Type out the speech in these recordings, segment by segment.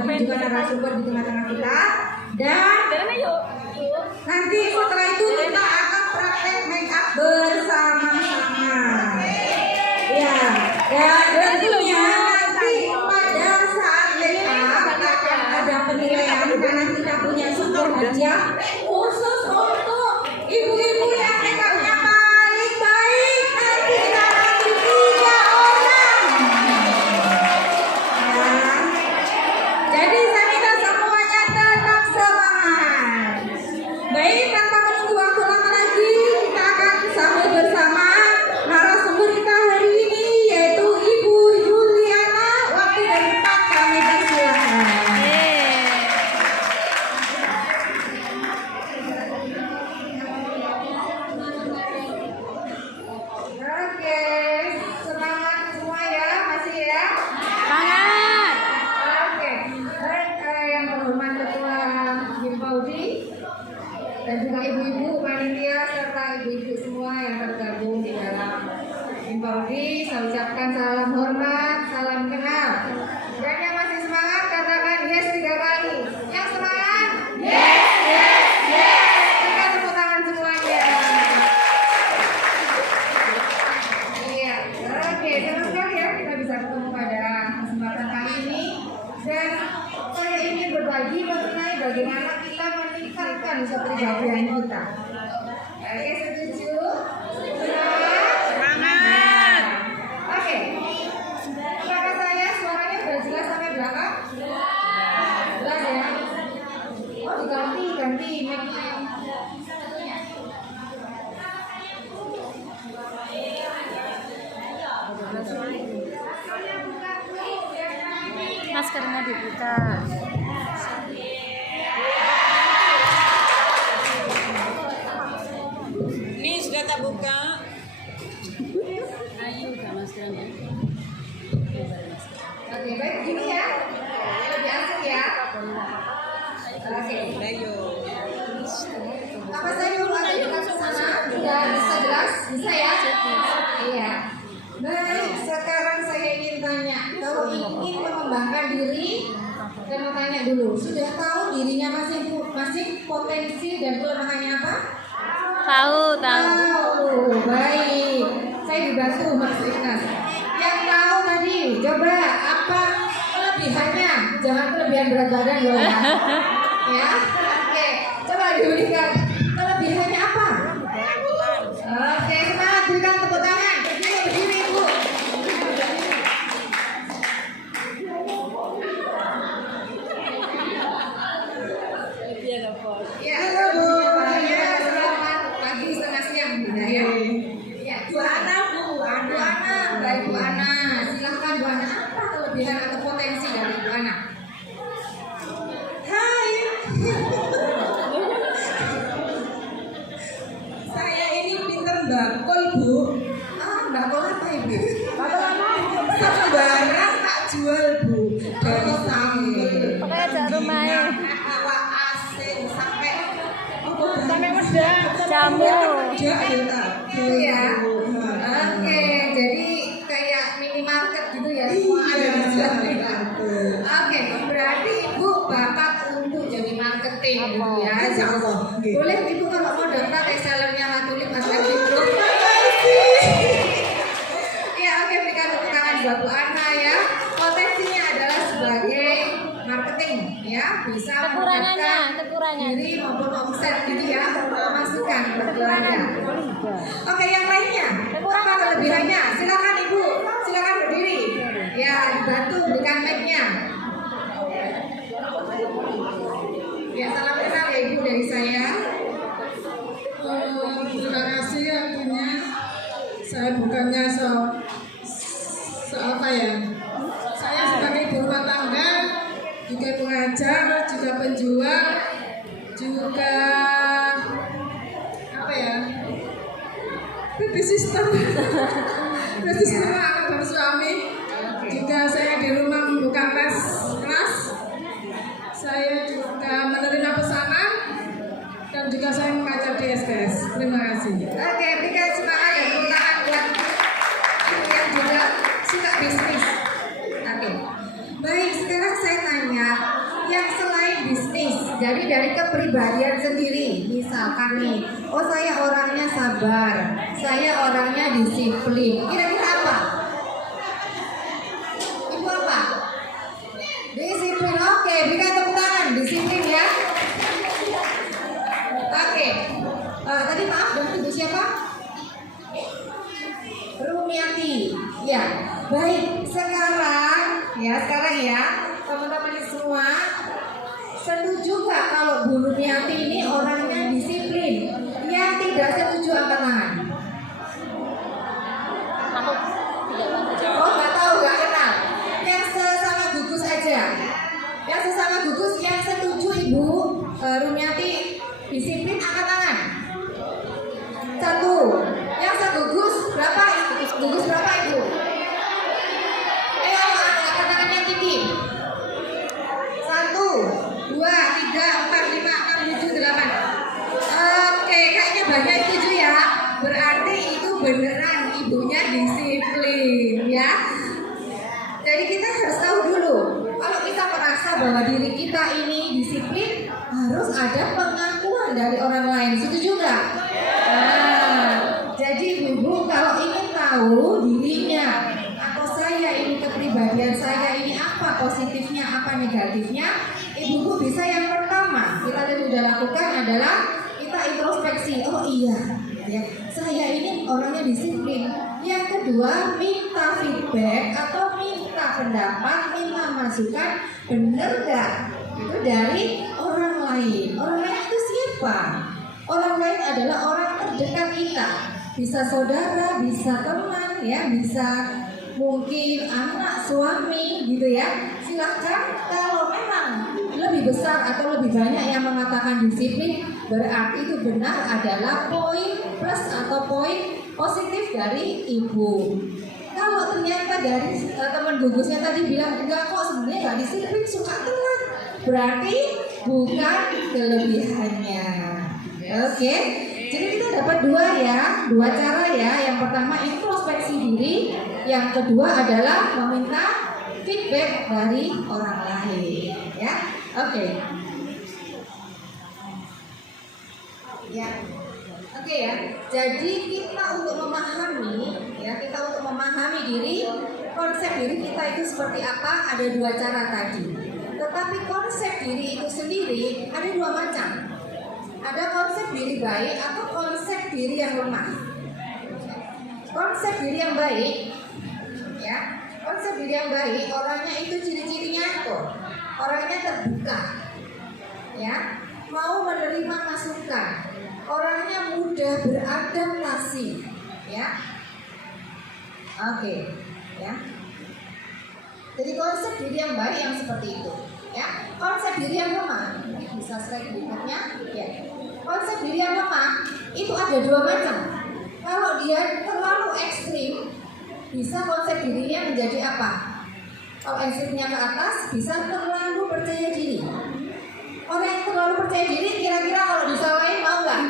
juga narasumber di tengah-tengah kita. Dan nanti setelah itu kita akan praktek make up bersama-sama. Ya, dan tentunya nanti pada saat make up akan ada penilaian karena kita punya super hadiah khusus untuk ibu-ibu yang make upnya paling baik. Nanti kita ambil 3 orang. Jadi saya minta semuanya tetap semangat. Baik, tanpa menunggu waktu lama lagi, kita akan sambut bersama narasumber kita hari ini, yaitu Ibu Juliana. Waktu dan tempat kami persilakan. Oke, semangat semua ya, masih ya. Semangat. Oke, dan yang terhormat Ketua Himpaudi dan juga ibu-ibu panitia serta ibu-ibu semua yang tergabung di dalam Himpaudi, saya ucapkan salam hormat, salam kenal. Dan yang masih semangat katakan yes 3 kali. Yang semangat? Yes, yes, yes. Kita tepuk tangan semuanya. Iya, oke, senang sekali ya kita bisa ketemu pada kesempatan kali ini. Dan saya ingin berbagi mengenai bagaimana kita meningkatkan kepribadian kita. Oke, setuju? Semangat. Oke. Suara saya, suaranya sudah jelas sampai belakang? Jelas ya? Oh, diganti mic-nya. Maskernya dibuka. Ini sudah tak buka. Ayo buka maskernya. Oke, baik gini ya. Lebih asik ya. Oke. Ayo. Apa saya dulu ada di sana? Sudah bisa jelas? Bisa ya? Iya. Baik, sekarang saya ingin tanya, kalau ingin mengembangkan diri, saya mau tanya dulu, sudah tahu dirinya masing potensi dan kelemahannya apa? Tahu. Baik. Saya dibantu Mas Ikhlas. Yang tahu tadi, coba apa kelebihannya? Jangan kelebihan berat badan loh ya. Ya, oke. Coba diberikan kelebihannya apa? Oke, semangat, berikan tepuk tangan. Berdiri Ibu. Ya, halo Bu. Ya, selamat pagi, setengah siang Bu. Ya. Ya, Bu Ana, baik Bu Ana. Silahkan Bu Ana, apa kelebihan atau potensi dari Bu Ana? Hai. Saya ini pinter bakul, Bu. Bakul apa Ibu? Sembarang tak jual, Bu. Dari sambel. Pokoknya ada rumahnya. Awak asin sampai wedang. Jamu. Itu ya. Oke, jadi kayak minimarket gitu ya. Semua ada di sana. Oke, berarti Ibu bakat untuk jadi marketing gitu ya. Boleh Ibu kalau mau daftar resellernya Matulip Mas Ferdi Group. Ya, oke, berikan tepuk tangan buat Bu Ana ya. Potensinya adalah sebagai marketing ya, bisa meningkatkan diri maupun omset gitu ya, pemasukan berbelanja. Oke, yang lainnya apa kelebihannya? Silakan Ibu, silakan berdiri. Ya, dibantu berikan mic-nya. Ya, salam kenal ya Ibu dari saya. Terima kasih akhirnya. Saya bukannya apa ya? Saya sebagai ibu rumah tangga, juga pengajar, juga penjual, juga apa ya? Baby sister. Baby sister anak dan suami. Juga saya di rumah membuka les kelas. Saya juga menerima pesanan dan juga saya mengajar di STS. Terima kasih. Oke, berikan semangat dan tepuk tangan buat Ibu yang juga suka bisnis. Oke. Baik, sekarang saya tanya, Jadi dari kepribadian sendiri, misalkan nih, oh saya orangnya sabar, saya orangnya disiplin. Kira-kira apa? Ibu apa? Disiplin. Oke, berikan tepuk tangan. Disiplin ya. Oke. Tadi maaf, dan ibu siapa? Rumiati. Ya, baik. Sekarang ya, teman-teman semua setuju nggak kalau Bu Rumiati ini orangnya disiplin? Yang tidak setuju angkat tangan. Oh, nggak tahu, nggak kenal. Yang sesama gugus aja. Yang sesama gugus yang setuju Ibu Rumiati disiplin angkat tangan. 1. Yang segugus berapa? Gugus berapa Ibu? Ayo angkat tangan yang tinggi. 1, 2, 3, 4, 5, 6, 7, 8. Oke, kayaknya banyak setuju ya. Berarti itu beneran ibunya disiplin ya. Jadi kita harus tahu dulu, kalau kita merasa bahwa diri kita ini disiplin, harus ada pengakuan dari orang lain. Setuju nggak? Nah, jadi ibu kalau ingin tahu dirinya atau saya ini kepribadian saya ini apa positifnya, apa negatifnya, ibu bisa yang pertama kita tadi sudah lakukan adalah kita introspeksi. Oh iya, ya, saya ini orangnya disiplin. Yang kedua, minta feedback atau minta pendapat, minta masukan, benar nggak? Itu dari orang lain. Orang lain itu siapa? Orang lain adalah orang terdekat kita. Bisa saudara, bisa teman, ya, bisa mungkin anak, suami, gitu ya. Silahkan kalau memang lebih besar atau lebih banyak yang mengatakan disiplin, berarti itu benar adalah poin plus atau poin positif dari ibu. Kalau ternyata dari teman gugusnya tadi bilang enggak kok, sebenarnya nggak disiplin, suka telat, berarti bukan kelebihannya. Oke, jadi kita dapat dua cara ya. Yang pertama introspeksi diri, yang kedua adalah meminta feedback dari orang lain. Ya, oke. Ya. Oke ya, jadi kita untuk memahami diri, konsep diri kita itu seperti apa, ada dua cara tadi. Tetapi konsep diri itu sendiri ada dua macam. Ada konsep diri baik atau konsep diri yang lemah. Konsep diri yang baik, ya, konsep diri yang baik, orangnya itu ciri-cirinya itu, orangnya terbuka, ya, mau menerima masukan. Orangnya mudah beradaptasi, ya. Oke, ya. Jadi konsep diri yang baik yang seperti itu, ya. Konsep diri yang lemah, bisa slide berikutnya, ya. Konsep diri yang lemah itu ada dua macam. Kalau dia terlalu ekstrim, bisa konsep dirinya menjadi apa? Kalau ekstrimnya ke atas, bisa terlalu percaya diri. Orang yang terlalu percaya diri, kira-kira kalau disalahin mau nggak?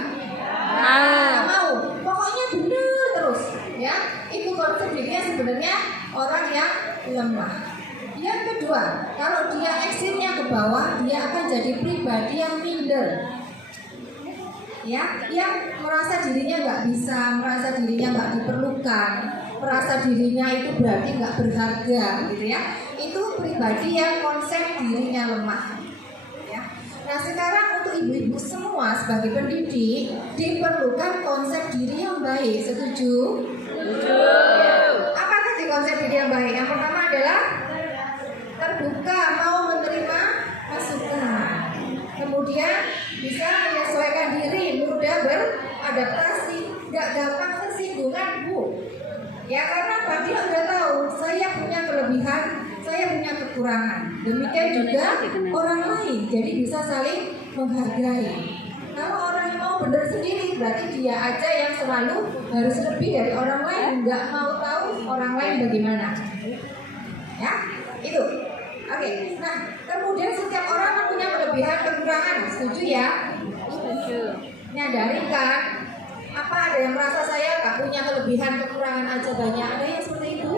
Nggak mau. Pokoknya benar terus, ya. Itu konsep dirinya sebenarnya orang yang lemah. Yang kedua, kalau dia ekstrimnya ke bawah, dia akan jadi pribadi yang minder, ya, yang merasa dirinya nggak bisa, merasa dirinya nggak diperlukan, merasa dirinya itu berarti nggak berharga, gitu ya. Itu pribadi yang konsep dirinya lemah. Nah sekarang untuk ibu-ibu semua sebagai pendidik diperlukan konsep diri yang baik. Setuju? Setuju. Apa tadi konsep diri yang baik? Yang pertama adalah terbuka, mau menerima masukan. Kemudian bisa menyesuaikan diri, mudah beradaptasi, gak gampang tersinggungan, Bu. Ya karena apa? Dia udah tahu saya punya kelebihan, saya punya kekurangan. Demikian juga orang lain, jadi bisa saling menghargai. Kalau orang yang mau benar sendiri, berarti dia aja yang selalu harus lebih dari orang lain, nggak mau tahu orang lain bagaimana. Ya, itu. Oke. Nah, kemudian setiap orang kan punya kelebihan, kekurangan. Setuju ya? Setuju. Nyadarin kan? Apa ada yang merasa saya nggak punya kelebihan, kekurangan aja banyak? Ada yang seperti itu?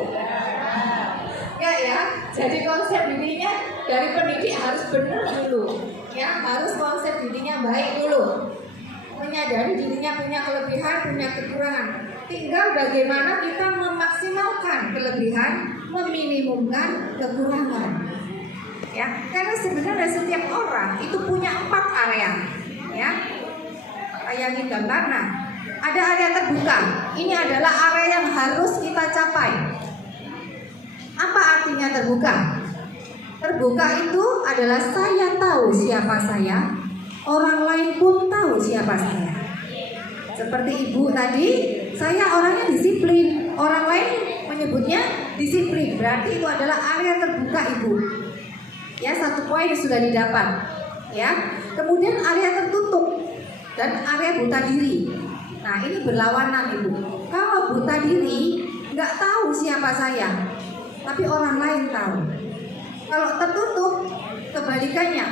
Ya, jadi konsep dirinya dari pendidik harus benar dulu, ya, harus mau dirinya baik dulu, menyadari dirinya punya kelebihan, punya kekurangan. Tinggal bagaimana kita memaksimalkan kelebihan, meminimumkan kekurangan. Ya, karena sebenarnya setiap orang itu punya 4 area. Ya, yang gambar. Nah, ada area terbuka. Ini adalah area yang harus kita capai. Apa artinya terbuka? Terbuka itu adalah saya tahu siapa saya, orang lain pun tahu siapa saya. Seperti ibu tadi, saya orangnya disiplin, orang lain menyebutnya disiplin. Berarti itu adalah area terbuka ibu. Ya, 1 poin sudah didapat. Ya, kemudian area tertutup dan area buta diri. Nah, ini berlawanan ibu. Kalau buta diri nggak tahu siapa saya, tapi orang lain tahu. Kalau tertutup, kebalikannya.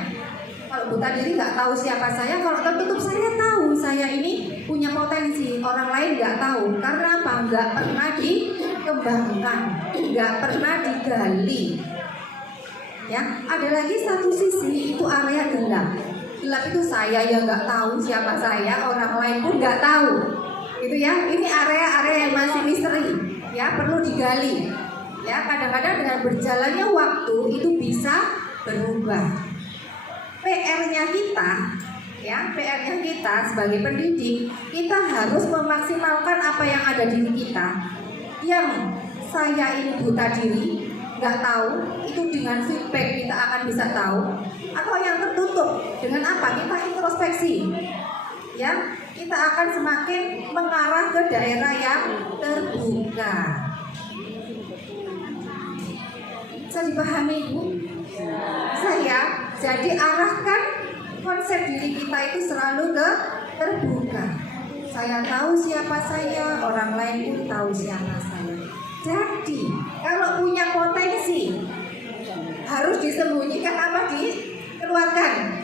Kalau buta diri nggak tahu siapa saya, kalau tertutup saya tahu saya ini punya potensi, orang lain nggak tahu. Karena apa? Nggak pernah dikembangkan, nggak pernah digali. Ya, ada lagi satu sisi itu area gelap. Gelap itu saya yang nggak tahu siapa saya, orang lain pun nggak tahu. Itu ya, ini area-area yang masih misteri. Ya, perlu digali. Ya, kadang-kadang dengan berjalannya waktu itu bisa berubah. PR-nya kita, ya, PR-nya kita sebagai pendidik, kita harus memaksimalkan apa yang ada di diri kita. Yang saya ini buta diri, nggak tahu, itu dengan feedback kita akan bisa tahu. Atau yang tertutup, dengan apa? Kita introspeksi. Ya, kita akan semakin mengarah ke daerah yang terbuka. Bisa dipahami ibu? Saya jadi arahkan konsep diri kita itu selalu ke terbuka. Saya tahu siapa saya, orang lain pun tahu siapa saya. Jadi kalau punya potensi harus disembunyikan apa dikeluarkan?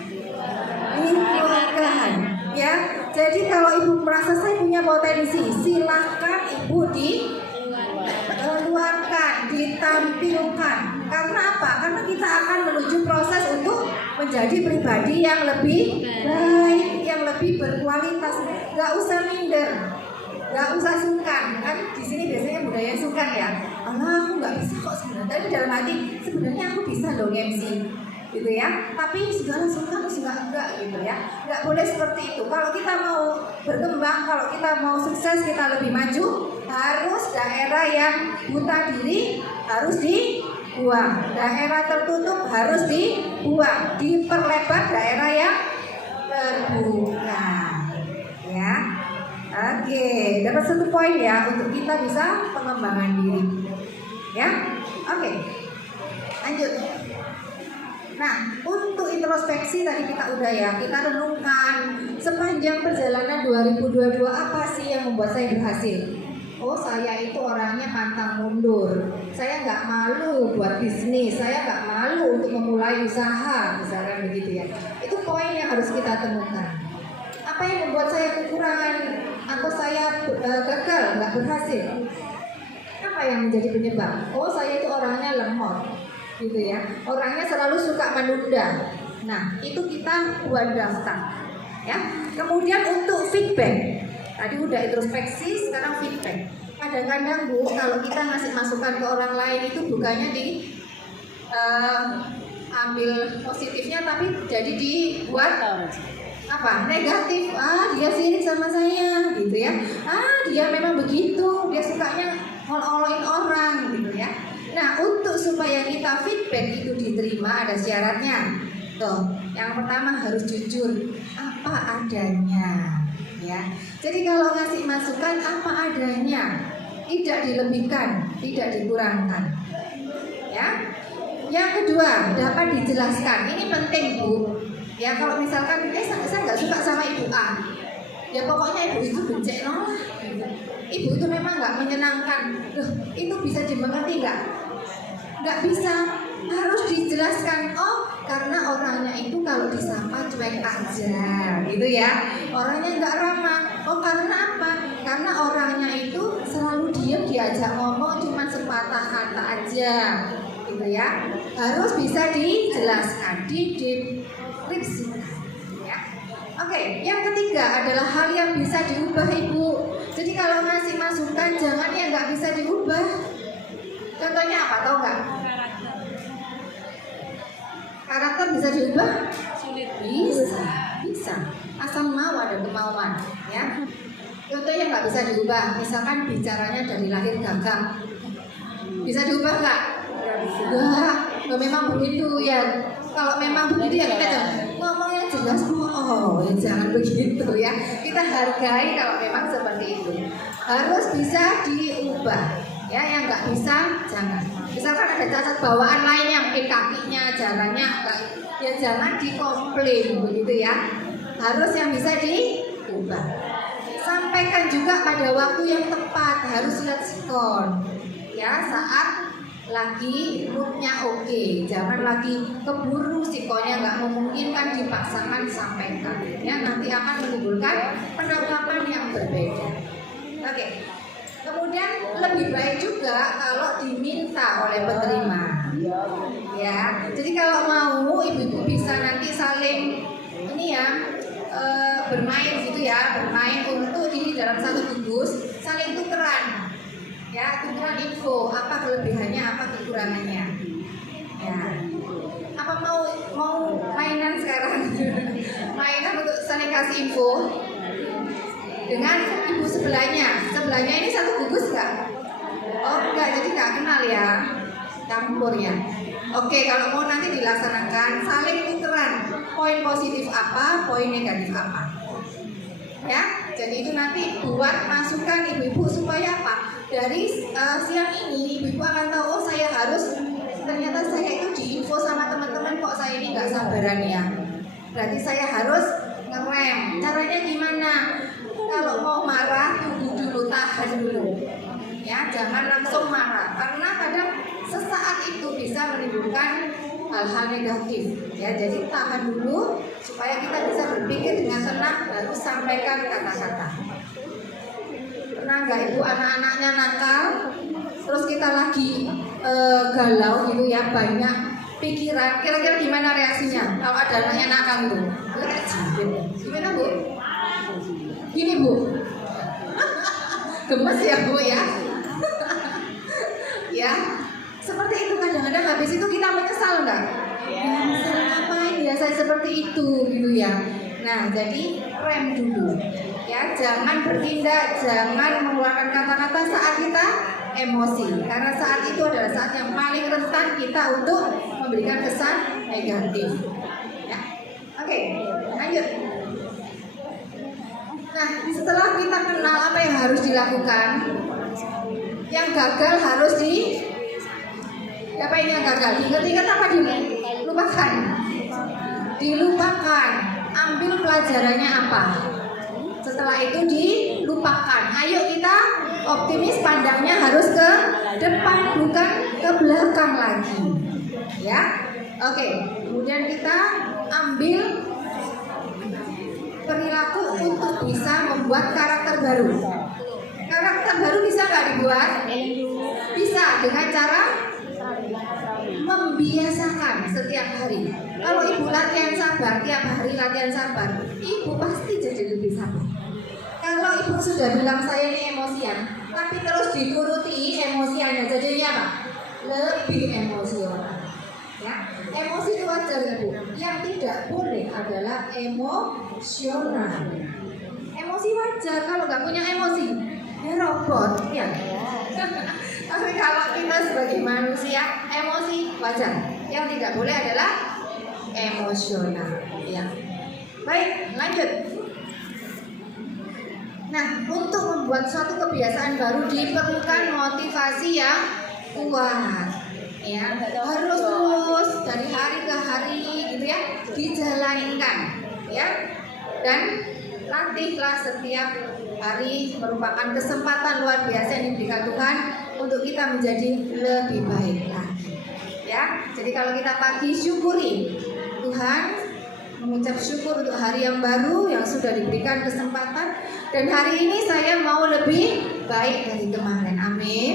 Dikeluarkan. Ya. Jadi kalau ibu merasa saya punya potensi, silakan ibu dikeluarkan, ditampilkan. Karena apa? Karena kita akan menuju proses untuk menjadi pribadi yang lebih baik, yang lebih berkualitas. Gak usah minder, gak usah sungkan. Kan di sini biasanya budaya sungkan ya. Allah, aku nggak bisa kok sebenarnya. Tapi dalam hati sebenarnya aku bisa dong MC, gitu ya. Tapi segala sungkan juga enggak, gitu ya. Nggak boleh seperti itu. Kalau kita mau berkembang, kalau kita mau sukses, kita lebih maju, harus daerah yang buta diri harus dibuang, daerah tertutup harus dibuang, diperlebar daerah yang terbuka. Ya, oke, dapat 1 poin ya untuk kita bisa pengembangan diri. Ya, oke, lanjut. Nah, untuk introspeksi tadi kita udah ya, kita renungkan sepanjang perjalanan 2022 apa sih yang membuat saya berhasil. Oh, saya itu orangnya pantang mundur. Saya nggak malu buat bisnis. Saya nggak malu untuk memulai usaha, misalkan begitu ya. Itu poin yang harus kita temukan. Apa yang membuat saya kekurangan atau saya gagal, nggak berhasil? Apa yang menjadi penyebab? Oh, saya itu orangnya lemot, gitu ya. Orangnya selalu suka menunda. Nah, itu kita buat daftar. Ya. Kemudian untuk feedback. Tadi udah introspeksi, sekarang feedback. Kadang-kadang Bu, kalau kita ngasih masukan ke orang lain itu bukannya ambil positifnya, tapi jadi dibuat apa? Negatif. Ah, dia sirik sama saya, gitu ya. Ah, dia memang begitu, dia sukanya ngol-ngolin orang, gitu ya. Nah, untuk supaya kita feedback itu diterima ada syaratnya. Tuh, yang pertama harus jujur, apa adanya. Ya, jadi kalau ngasih masukan apa adanya, tidak dilebihkan, tidak dikurangkan. Ya, yang kedua dapat dijelaskan. Ini penting Bu. Ya, kalau misalkan saya nggak suka sama Ibu A, ya pokoknya Ibu itu bencek lah. Ibu itu memang nggak menyenangkan. Loh, itu bisa dimengerti nggak? Nggak bisa. Harus dijelaskan. Oh, karena orangnya itu kalau disapa cuek aja, gitu ya. Orangnya nggak ramah. Oh, karena apa? Karena orangnya itu selalu diam, diajak ngomong cuma sepatah kata aja, gitu ya. Harus bisa dijelaskan, dideskripsikan, ya. Oke, yang ketiga adalah hal yang bisa diubah Ibu. Jadi kalau ngasih masukan jangan yang nggak bisa diubah. Contohnya apa? Tahu nggak? Karakter bisa diubah? Bisa. Asal mau ada kemauan, ya. Contoh yang nggak bisa diubah, misalkan bicaranya dari lahir gagap, bisa diubah nggak? Enggak, memang begitu ya. Kalau memang begitu ya kita jangan ngomong yang jelas. Oh, ya jangan begitu ya. Kita hargai kalau memang seperti itu. Harus bisa diubah. Ya, yang nggak bisa jangan. Misalkan ada cacat bawaan lainnya, mungkin kakinya, jalannya, ya jangan dikomplain begitu ya. Harus yang bisa diubah. Sampaikan juga pada waktu yang tepat, harus respon. Ya, saat lagi moodnya oke, jangan lagi keburu sikonya nggak memungkinkan dipaksakan sampaikan. Ya, nanti akan menimbulkan penanggapan yang berbeda. Oke. Kemudian lebih baik juga kalau diminta oleh penerima. Ya, jadi kalau mau ibu-ibu bisa nanti saling ini ya bermain gitu ya, bermain untuk ini dalam satu gugus, saling tukeran. Ya, tukeran info, apa kelebihannya, apa kekurangannya. Ya. Apa mau mainan sekarang? Mainan untuk saling kasih info dengan ibu sebelahnya. Sebelahnya ini satu gugus nggak? Oh enggak, jadi nggak kenal ya, campur ya. Oke, kalau mau nanti dilaksanakan saling tukeran poin positif apa, poin negatif apa. Ya, jadi itu nanti buat masukan ibu-ibu supaya apa? Dari siang ini ibu-ibu akan tahu, oh saya harus, ternyata saya itu diinfo sama teman-teman kok saya ini nggak sabaran ya. Berarti saya harus ngerem. Caranya gimana? Kalau mau marah, tunggu dulu, tahan dulu. Ya, jangan langsung marah. Karena kadang sesaat itu bisa menimbulkan hal-hal negatif. Ya, jadi tahan dulu supaya kita bisa berpikir dengan tenang lalu sampaikan kata-kata. Pernah nggak ibu anak-anaknya nakal, terus kita lagi galau gitu ya, banyak pikiran. Kira-kira gimana reaksinya? Kalau ada anaknya nakal itu, gimana Bu? Gini Bu, gemes ya Bu ya. Ya, seperti itu kadang-kadang habis itu kita menyesal nggak? Ya, menyesal ngapain ya saya seperti itu gitu ya. Nah, jadi rem dulu. Ya, jangan bertindak, jangan mengeluarkan kata-kata saat kita emosi. Karena saat itu adalah saat yang paling rentan kita untuk memberikan kesan negatif. Ya. Oke, lanjut. Nah, setelah kita kenal apa yang harus dilakukan, yang gagal harus apa ini yang gagal? Diingat-ingat apa dilupakan? Dilupakan. Ambil pelajarannya apa? Setelah itu dilupakan. Ayo kita optimis, pandangnya harus ke depan bukan ke belakang lagi. Ya. Oke, kemudian kita ambil perilaku untuk bisa membuat karakter baru. Karakter baru bisa nggak dibuat? Bisa dengan cara membiasakan setiap hari. Kalau ibu latihan sabar, tiap hari latihan sabar, ibu pasti jadi lebih sabar. Kalau ibu sudah bilang saya ini emosian, tapi terus dituruti emosiannya, jadinya apa? Lebih emosional. Ya, emosi itu wajar ibu. Yang tidak boleh adalah emosional. Emosi wajar, kalau nggak punya emosi, ya robot ya. Tapi kalau kita sebagai manusia, emosi wajar. Yang tidak boleh adalah emosional. Ya. Baik, lanjut. Nah, untuk membuat suatu kebiasaan baru diperlukan motivasi yang kuat. Ya, harus terus dari hari ke hari gitu ya, dijalankan. Ya. Dan latihlah setiap hari, merupakan kesempatan luar biasa yang diberikan Tuhan untuk kita menjadi lebih baik lagi. Ya, jadi kalau kita pagi syukuri Tuhan, mengucap syukur untuk hari yang baru yang sudah diberikan kesempatan, dan hari ini saya mau lebih baik dari kemarin. Amin.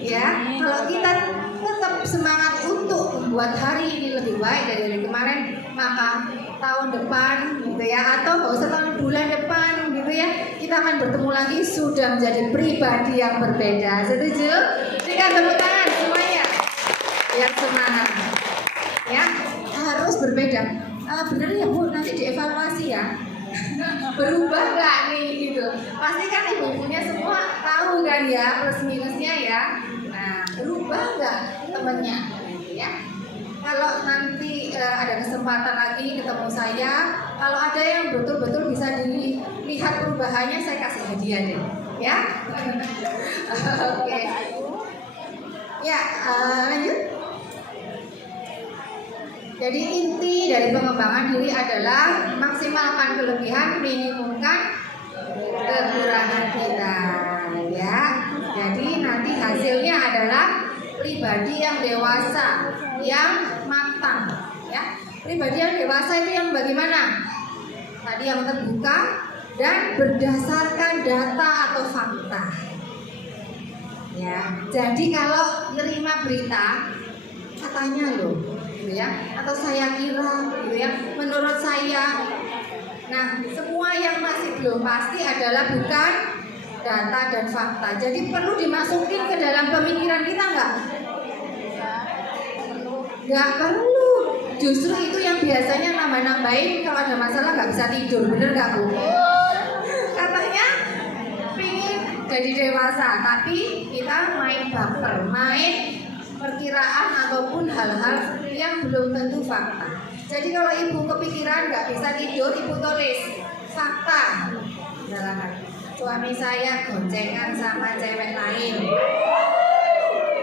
Ya, kalau kita tetap semangat untuk membuat hari ini lebih baik dari kemarin, maka tahun depan gitu ya, atau nggak usah tahun bulan depan gitu ya, kita akan bertemu lagi sudah menjadi pribadi yang berbeda. Setuju? Berikan tepuk tangan semuanya. Biar semangat. Ya, harus berbeda. Bener ya Bu, nanti dievaluasi ya. Berubah nggak nih gitu? Pasti kan ibu-ibunya semua tahu kan ya plus minusnya ya. Nah, berubah nggak temennya? Gitu ya. Kalau nanti ada kesempatan lagi ketemu saya, kalau ada yang betul-betul bisa dilihat perubahannya, saya kasih hadiah deh, ya. Oke. Ya, lanjut. Jadi inti dari pengembangan diri adalah maksimalkan kelebihan, minimumkan kekurangan kita, ya. Jadi nanti hasilnya adalah pribadi yang dewasa, yang matang, ya. Pribadi yang dewasa itu yang bagaimana? Tadi yang terbuka dan berdasarkan data atau fakta. Ya. Jadi kalau nerima berita, katanya loh, gitu ya, atau saya kira, gitu ya, menurut saya. Nah, semua yang masih belum pasti adalah bukan data dan fakta. Jadi perlu dimasukin ke dalam pemikiran kita nggak? Nggak perlu. Justru itu yang biasanya nambah-nambahin kalau ada masalah nggak bisa tidur, bener nggak Bu? Katanya pingin jadi dewasa, tapi kita main baper, main perkiraan ataupun hal-hal yang belum tentu fakta. Jadi kalau ibu kepikiran nggak bisa tidur, ibu tulis fakta. Misalkan suami saya goncengan sama cewek lain.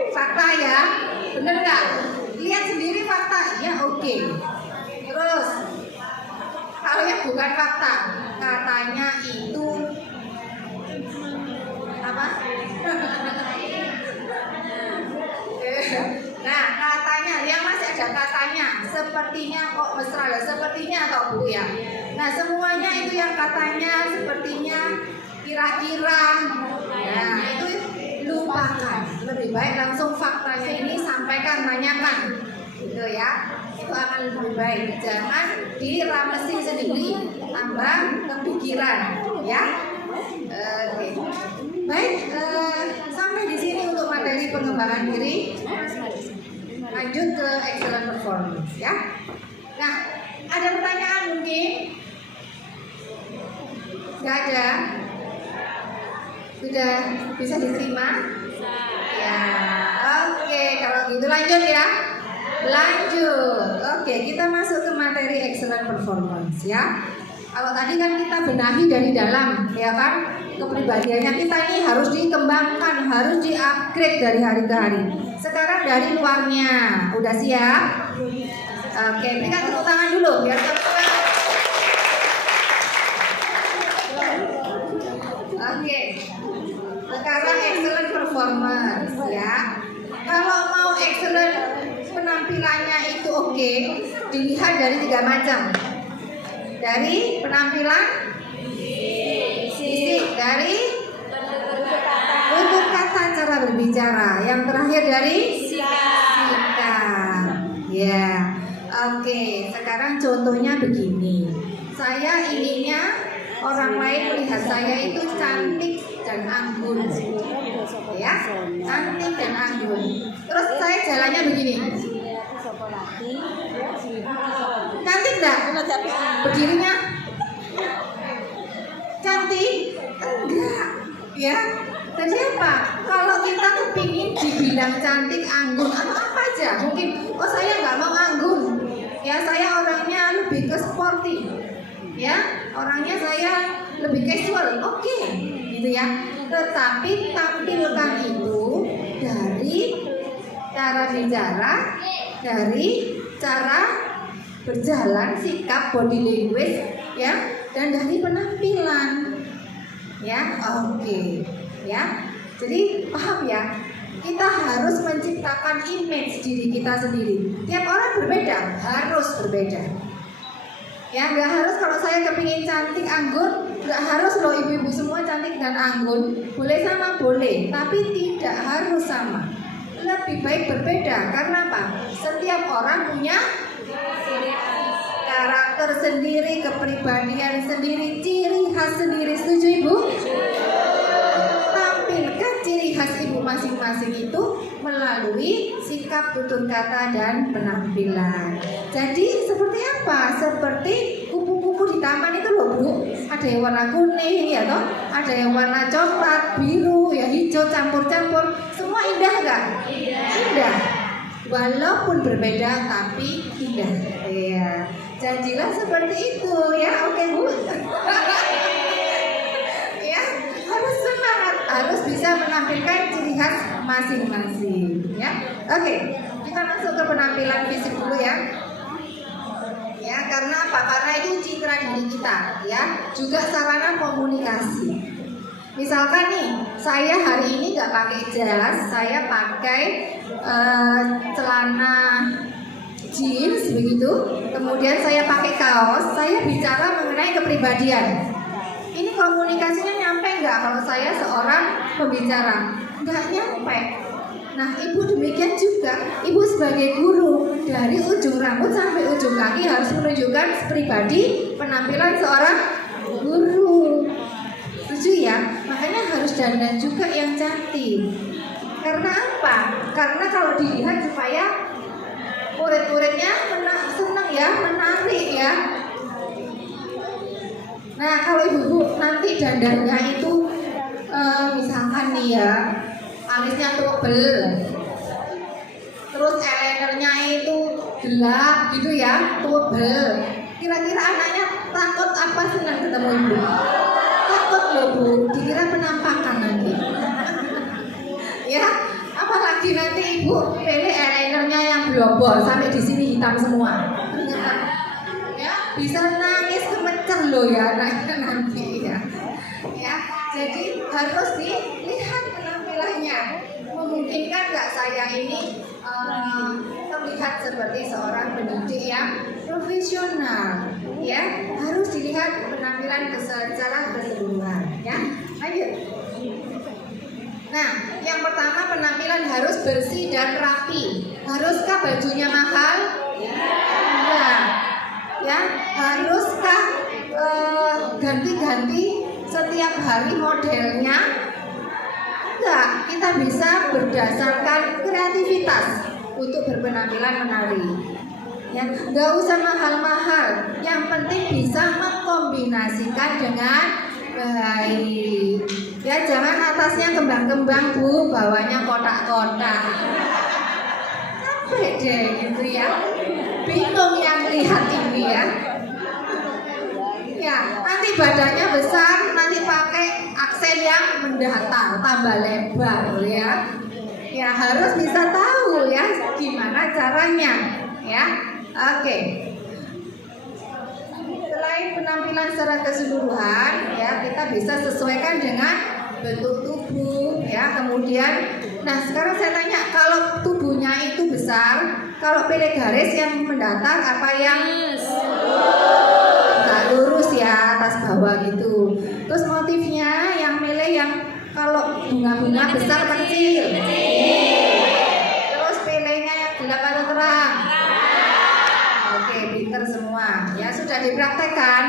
Fakta ya, bener nggak? Lihat sendiri fakta, ya oke. Terus kalau yang bukan fakta, katanya itu apa? Nah, katanya yang masih ada katanya, sepertinya kok mesra lah, sepertinya atau Bu ya. Nah, semuanya itu yang katanya, sepertinya, kira-kira. Nah, itu lupakan. Lebih baik langsung faktanya ini sampaikan, tanyakan, gitu ya. Itu akan lebih baik. Jangan diramesin sendiri, tambah kepikiran, ya. Oke. Baik, sampai di sini untuk materi pengembangan diri. Lanjut ke excellent performance, ya. Nah, ada pertanyaan mungkin? Nggak ada? Sudah bisa diterima? Ya, oke. Kalau gitu lanjut ya. Lanjut. Oke, kita masuk ke materi excellent performance, ya. Kalau tadi kan kita benahi dari dalam, ya kan? Kepribadiannya kita ini harus dikembangkan, harus di-upgrade dari hari ke hari. Sekarang dari luarnya, udah siap? Oke, berikan tepuk tangan dulu biar teman-teman. Oke, sekarang excellent performance, ya. Kalau mau excellent penampilannya itu oke, dilihat dari 3 macam. Dari penampilan fisik, dari tutur kata, cara berbicara, yang terakhir dari sikap. Ya, oke. Sekarang contohnya begini. Saya inginnya orang lain melihat saya itu cantik dan anggun, ya, cantik dan anggun. Terus saya jalannya begini. Cantik enggak? Berdirinya cantik? Enggak, ya. Jadi apa? Kalau kita kepingin dibilang cantik, anggun, atau apa aja, mungkin, oh saya nggak mau anggun, ya saya orangnya lebih ke sporty, ya, orangnya saya lebih casual, oke, gitu ya. Tetapi tampilkan itu dari cara bicara, dari cara berjalan, sikap, body language, ya, dan dari penampilan, ya, oke, ya. Jadi paham ya, kita harus menciptakan image diri kita sendiri. Tiap orang berbeda, harus berbeda. Ya, nggak harus kalau saya kepingin cantik anggun, nggak harus loh ibu-ibu semua cantik dan anggun. Boleh sama boleh, tapi tidak harus sama. Lebih baik berbeda, karena apa? Setiap orang punya karakter sendiri, kepribadian sendiri, ciri khas sendiri. Setuju Ibu? Tampilkan ciri khas Ibu masing-masing itu melalui sikap, tutur kata, dan penampilan. Jadi seperti apa? Seperti kupu-kupu di taman itu loh Bu. Ada yang warna kuning ya toh, ada yang warna coklat, biru, ya hijau, campur-campur. Semua indah enggak? Indah. Walaupun berbeda tapi indah. Iya. Janjilah seperti itu ya. Oke Bu. Ya, harus semangat, harus bisa menampilkan ciri khas masing-masing ya. Oke, kita masuk ke penampilan fisik dulu ya. Ya, karena apa? Karena itu citra diri kita ya, juga sarana komunikasi. Misalkan nih, saya hari ini nggak pakai jas, saya pakai celana jeans begitu, kemudian saya pakai kaos, saya bicara mengenai kepribadian. Ini komunikasinya nyampe nggak kalau saya seorang pembicara? Nggak nyampe. Nah, Ibu demikian juga. Ibu sebagai guru, dari ujung rambut sampai ujung kaki harus menunjukkan pribadi penampilan seorang guru. Setuju ya? Makanya harus dandan juga yang cantik. Karena apa? Karena kalau dilihat supaya murid-muridnya senang ya, menarik ya. Nah, kalau Ibu nanti dandannya itu misalkan nih ya, alisnya tebel, terus eyelinernya itu gelap gitu ya, tebel. Kira-kira anaknya takut apa senang ketemu Ibu? Takut loh Bu, dikira penampakan nanti. Ya, apalagi nanti Ibu pilih eyelinernya yang blobor sampai di sini hitam semua. Ya, bisa nangis kemecer loh ya anaknya nanti ya. Ya, jadi harus dilihat penampilannya. Memungkinkan nggak saya ini terlihat seperti seorang pendidik yang profesional? Ya, harus dilihat penampilan secara keseluruhan. Ya, lanjut. Nah, yang pertama penampilan harus bersih dan rapi. Haruskah bajunya mahal? Enggak. Ya, haruskah ganti-ganti setiap hari modelnya? Enggak. Kita bisa berdasarkan kreativitas untuk berpenampilan menarik. Ya, nggak usah mahal-mahal. Yang penting bisa mengkombinasikan dengan baik. Ya, jangan atasnya kembang-kembang Bu, bawahnya kotak-kotak. Capek deh gitu ya. Bingung yang lihat ini ya. Ya, nanti badannya besar, nanti pakai aksen yang mendatar, tambah lebar ya. Ya, harus bisa tahu ya gimana caranya ya. Oke. Selain penampilan secara keseluruhan ya, kita bisa sesuaikan dengan bentuk tubuh ya. Kemudian, nah sekarang saya tanya, kalau tubuhnya itu besar, kalau pilih garis yang mendatar apa yang nggak lurus ya, atas bawah gitu. Terus motifnya yang milih yang kalau bunga-bunga besar atau kecil? Terus pilihnya yang gelap atau terang? Oke, pinter semua. Ya, sudah dipraktekkan.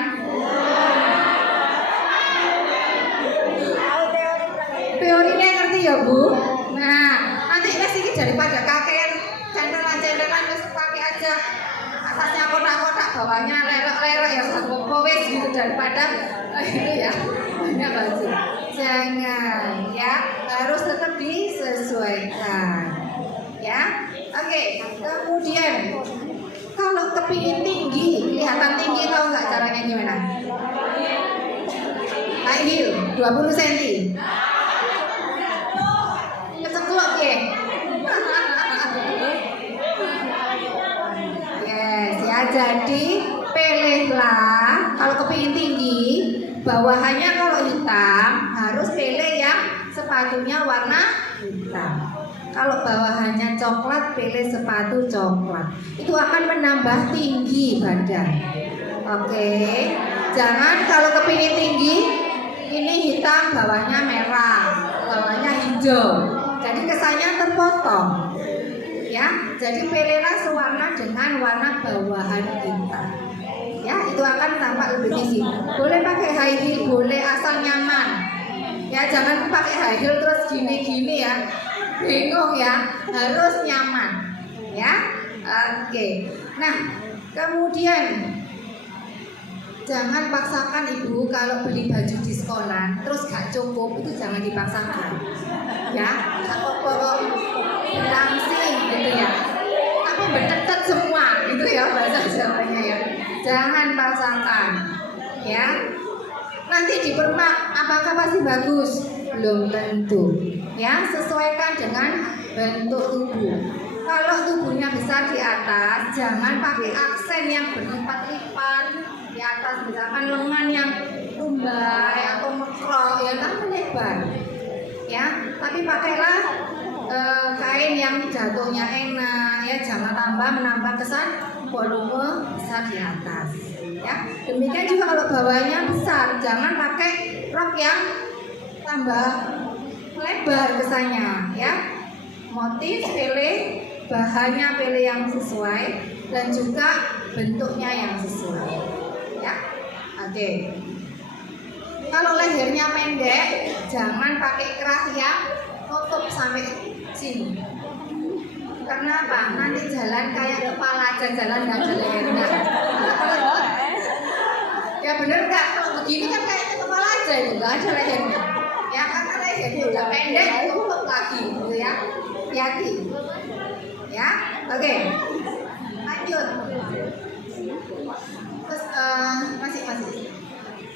Teorinya ngerti ya Bu? Nah, nanti sedikit daripada kakean centelan terus pakai aja atasnya kotak-kotak, bawahnya lerok-lerok ya wis gitu, daripada itu ya banyak baju. Jangan ya, harus tetap disesuaikan. Ya, oke. Kemudian kalau kepingin tinggi, kelihatan tinggi, tahu nggak caranya gimana? High heel 20 cm. Keceklok ya. Yes ya, jadi pilihlah kalau kepingin tinggi, bawahannya kalau hitam harus pilih yang sepatunya warna hitam. Kalau bawahannya coklat, pilih sepatu coklat. Itu akan menambah tinggi badan. Oke. Jangan kalau kepingin tinggi, ini hitam, bawahnya merah, bawahnya hijau. Jadi kesannya terpotong. Ya, jadi pilihlah sewarna dengan warna bawahan kita. Ya, itu akan tampak lebih tinggi. Boleh pakai high heel, boleh asal nyaman. Ya, jangan pakai high heel terus gini-gini ya. Bingung ya, harus nyaman. Ya. Oke. Nah, kemudian jangan paksakan ibu kalau beli baju di sekolah terus gak cukup, itu jangan dipaksakan. Ya, kok langsing gitu ya. Tapi berdetet semua gitu ya bahasa Jawanya ya. Jangan paksakan. Ya. Nanti dipermak apakah pasti bagus? Belum tentu. Ya, sesuaikan dengan bentuk tubuh. Kalau tubuhnya besar di atas, jangan pakai aksen yang berlipat-lipat di atas, misalkan lengan yang tumbai atau mekrok, ya kan melebar. Ya, tapi pakailah kain yang jatuhnya enak, ya jangan menambah kesan volume besar di atas. Ya, demikian juga kalau bawahnya besar, jangan pakai rok yang tambah lebar kesannya. Ya, motif pilih, bahannya pilih yang sesuai, dan juga bentuknya yang sesuai. Ya, oke. Kalau lehernya pendek, jangan pakai kerah yang tutup sampai sini. Karena apa? Nanti jalan kayak kepala aja, jalan nggak ada lehernya. Ya bener nggak? Kalau begini kan kayak kepala aja itu, nggak ada lehernya. Ya karena lehernya udah pendek, itu tutup lagi, gitu ya. Hati-hati. Ya, oke. Lanjut. Terus masih.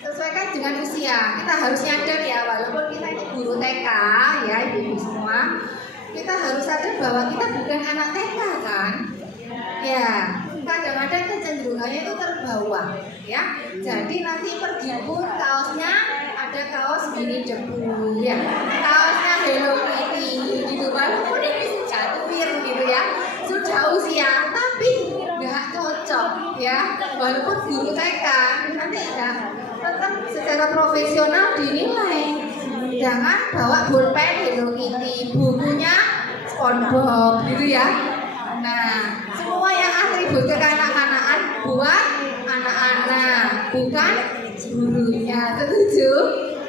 Sesuaikan dengan usia. Kita harus nyadar ya, walaupun kita ini guru TK ya, ibu-ibu semua, kita harus sadar bahwa kita bukan anak TK kan. Ya, kadang-kadang kecenderungannya itu terbawa ya. Jadi nanti pergi pun kaosnya ada kaos mini debu ya, kaosnya Hello Kitty gitu, walaupun ini jatuhir gitu ya, sudah usia tapi nggak cocok ya, walaupun guru TK nanti ya tetap secara profesional dinilai. Jangan bawa bolpen Hello Kitty, bukunya SpongeBob gitu ya. Nah, semua yang atribut kekanak-kanakan buat anak-anak, bukan gurunya. Setuju?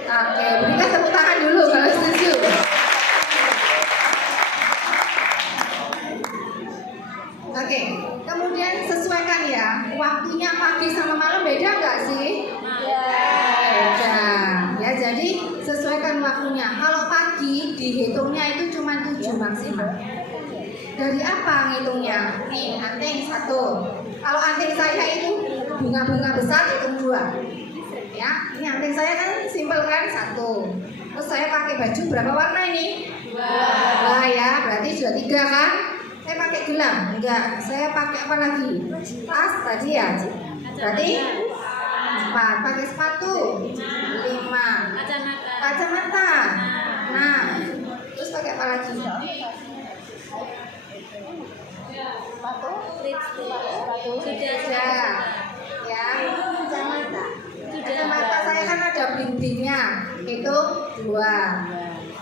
Oke, berikan tepuk tangan dulu kalau setuju. Oke, kemudian sesuaikan ya, waktunya pagi sama malam beda nggak sih? Beda. Ya, jadi sesuaikan waktunya. Kalau pagi dihitungnya itu cuma 7 maksimal. Dari apa ngitungnya? Nih, anting 1. Kalau anting saya itu bunga-bunga besar hitung 2. Ya, ini anting saya kan simpel kan 1. Terus saya pakai baju berapa warna ini? 2 ya, berarti sudah 3 kan? Saya pakai gelang? Enggak, saya pakai apa lagi? Tas tadi ya. Berarti 4. Pakai sepatu 5. Kacamata. Nah, terus pakai apa lagi? Sepatu. Sudah. Ya, kacamata. Kacamata saya kan ada bling-blingnya. Itu 2.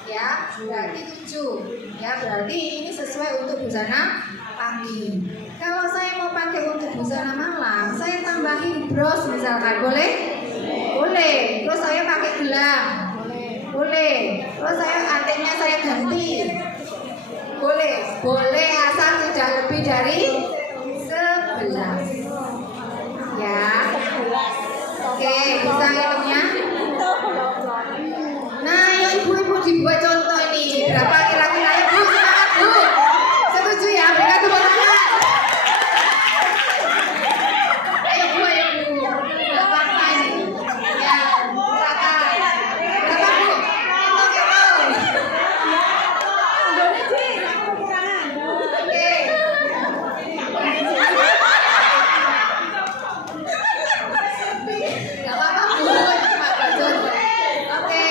Ya, berarti 7. Ya, berarti ini sesuai untuk busana pagi. Kalau saya mau pakai untuk busana malam, saya tambahin bros misalkan, boleh? Boleh. Terus saya pakai gelang. Boleh. Terus saya antingnya saya ganti. Boleh. Boleh asal tidak lebih dari 11. Ya. Oke, bisa hitungnya? Nah, yuk ibu-ibu dibuat contoh ini. Berapa kira-kira ibu? Semangat bu. Setuju ya? Berikan tepuk tangan. Ayo bu. Berapa ini? Ya, berapa? Berapa bu? Hitung. Oke. Gak apa-apa bu. Cuma baju. Oke.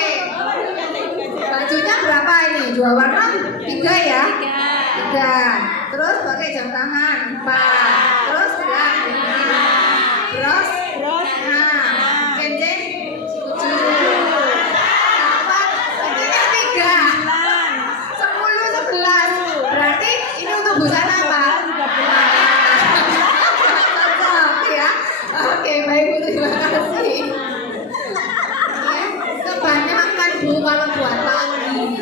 Bajunya berapa ini? 2 warna? 3 ya? 3. Terus pakai jam tangan 4. Terus gelang 5. Terus 6. Cincin 7. 8. Bajunya 3. 10, 11. Berarti ini untuk busana apa? Cocok ya. Oke, baik. Bu kalau buat pagi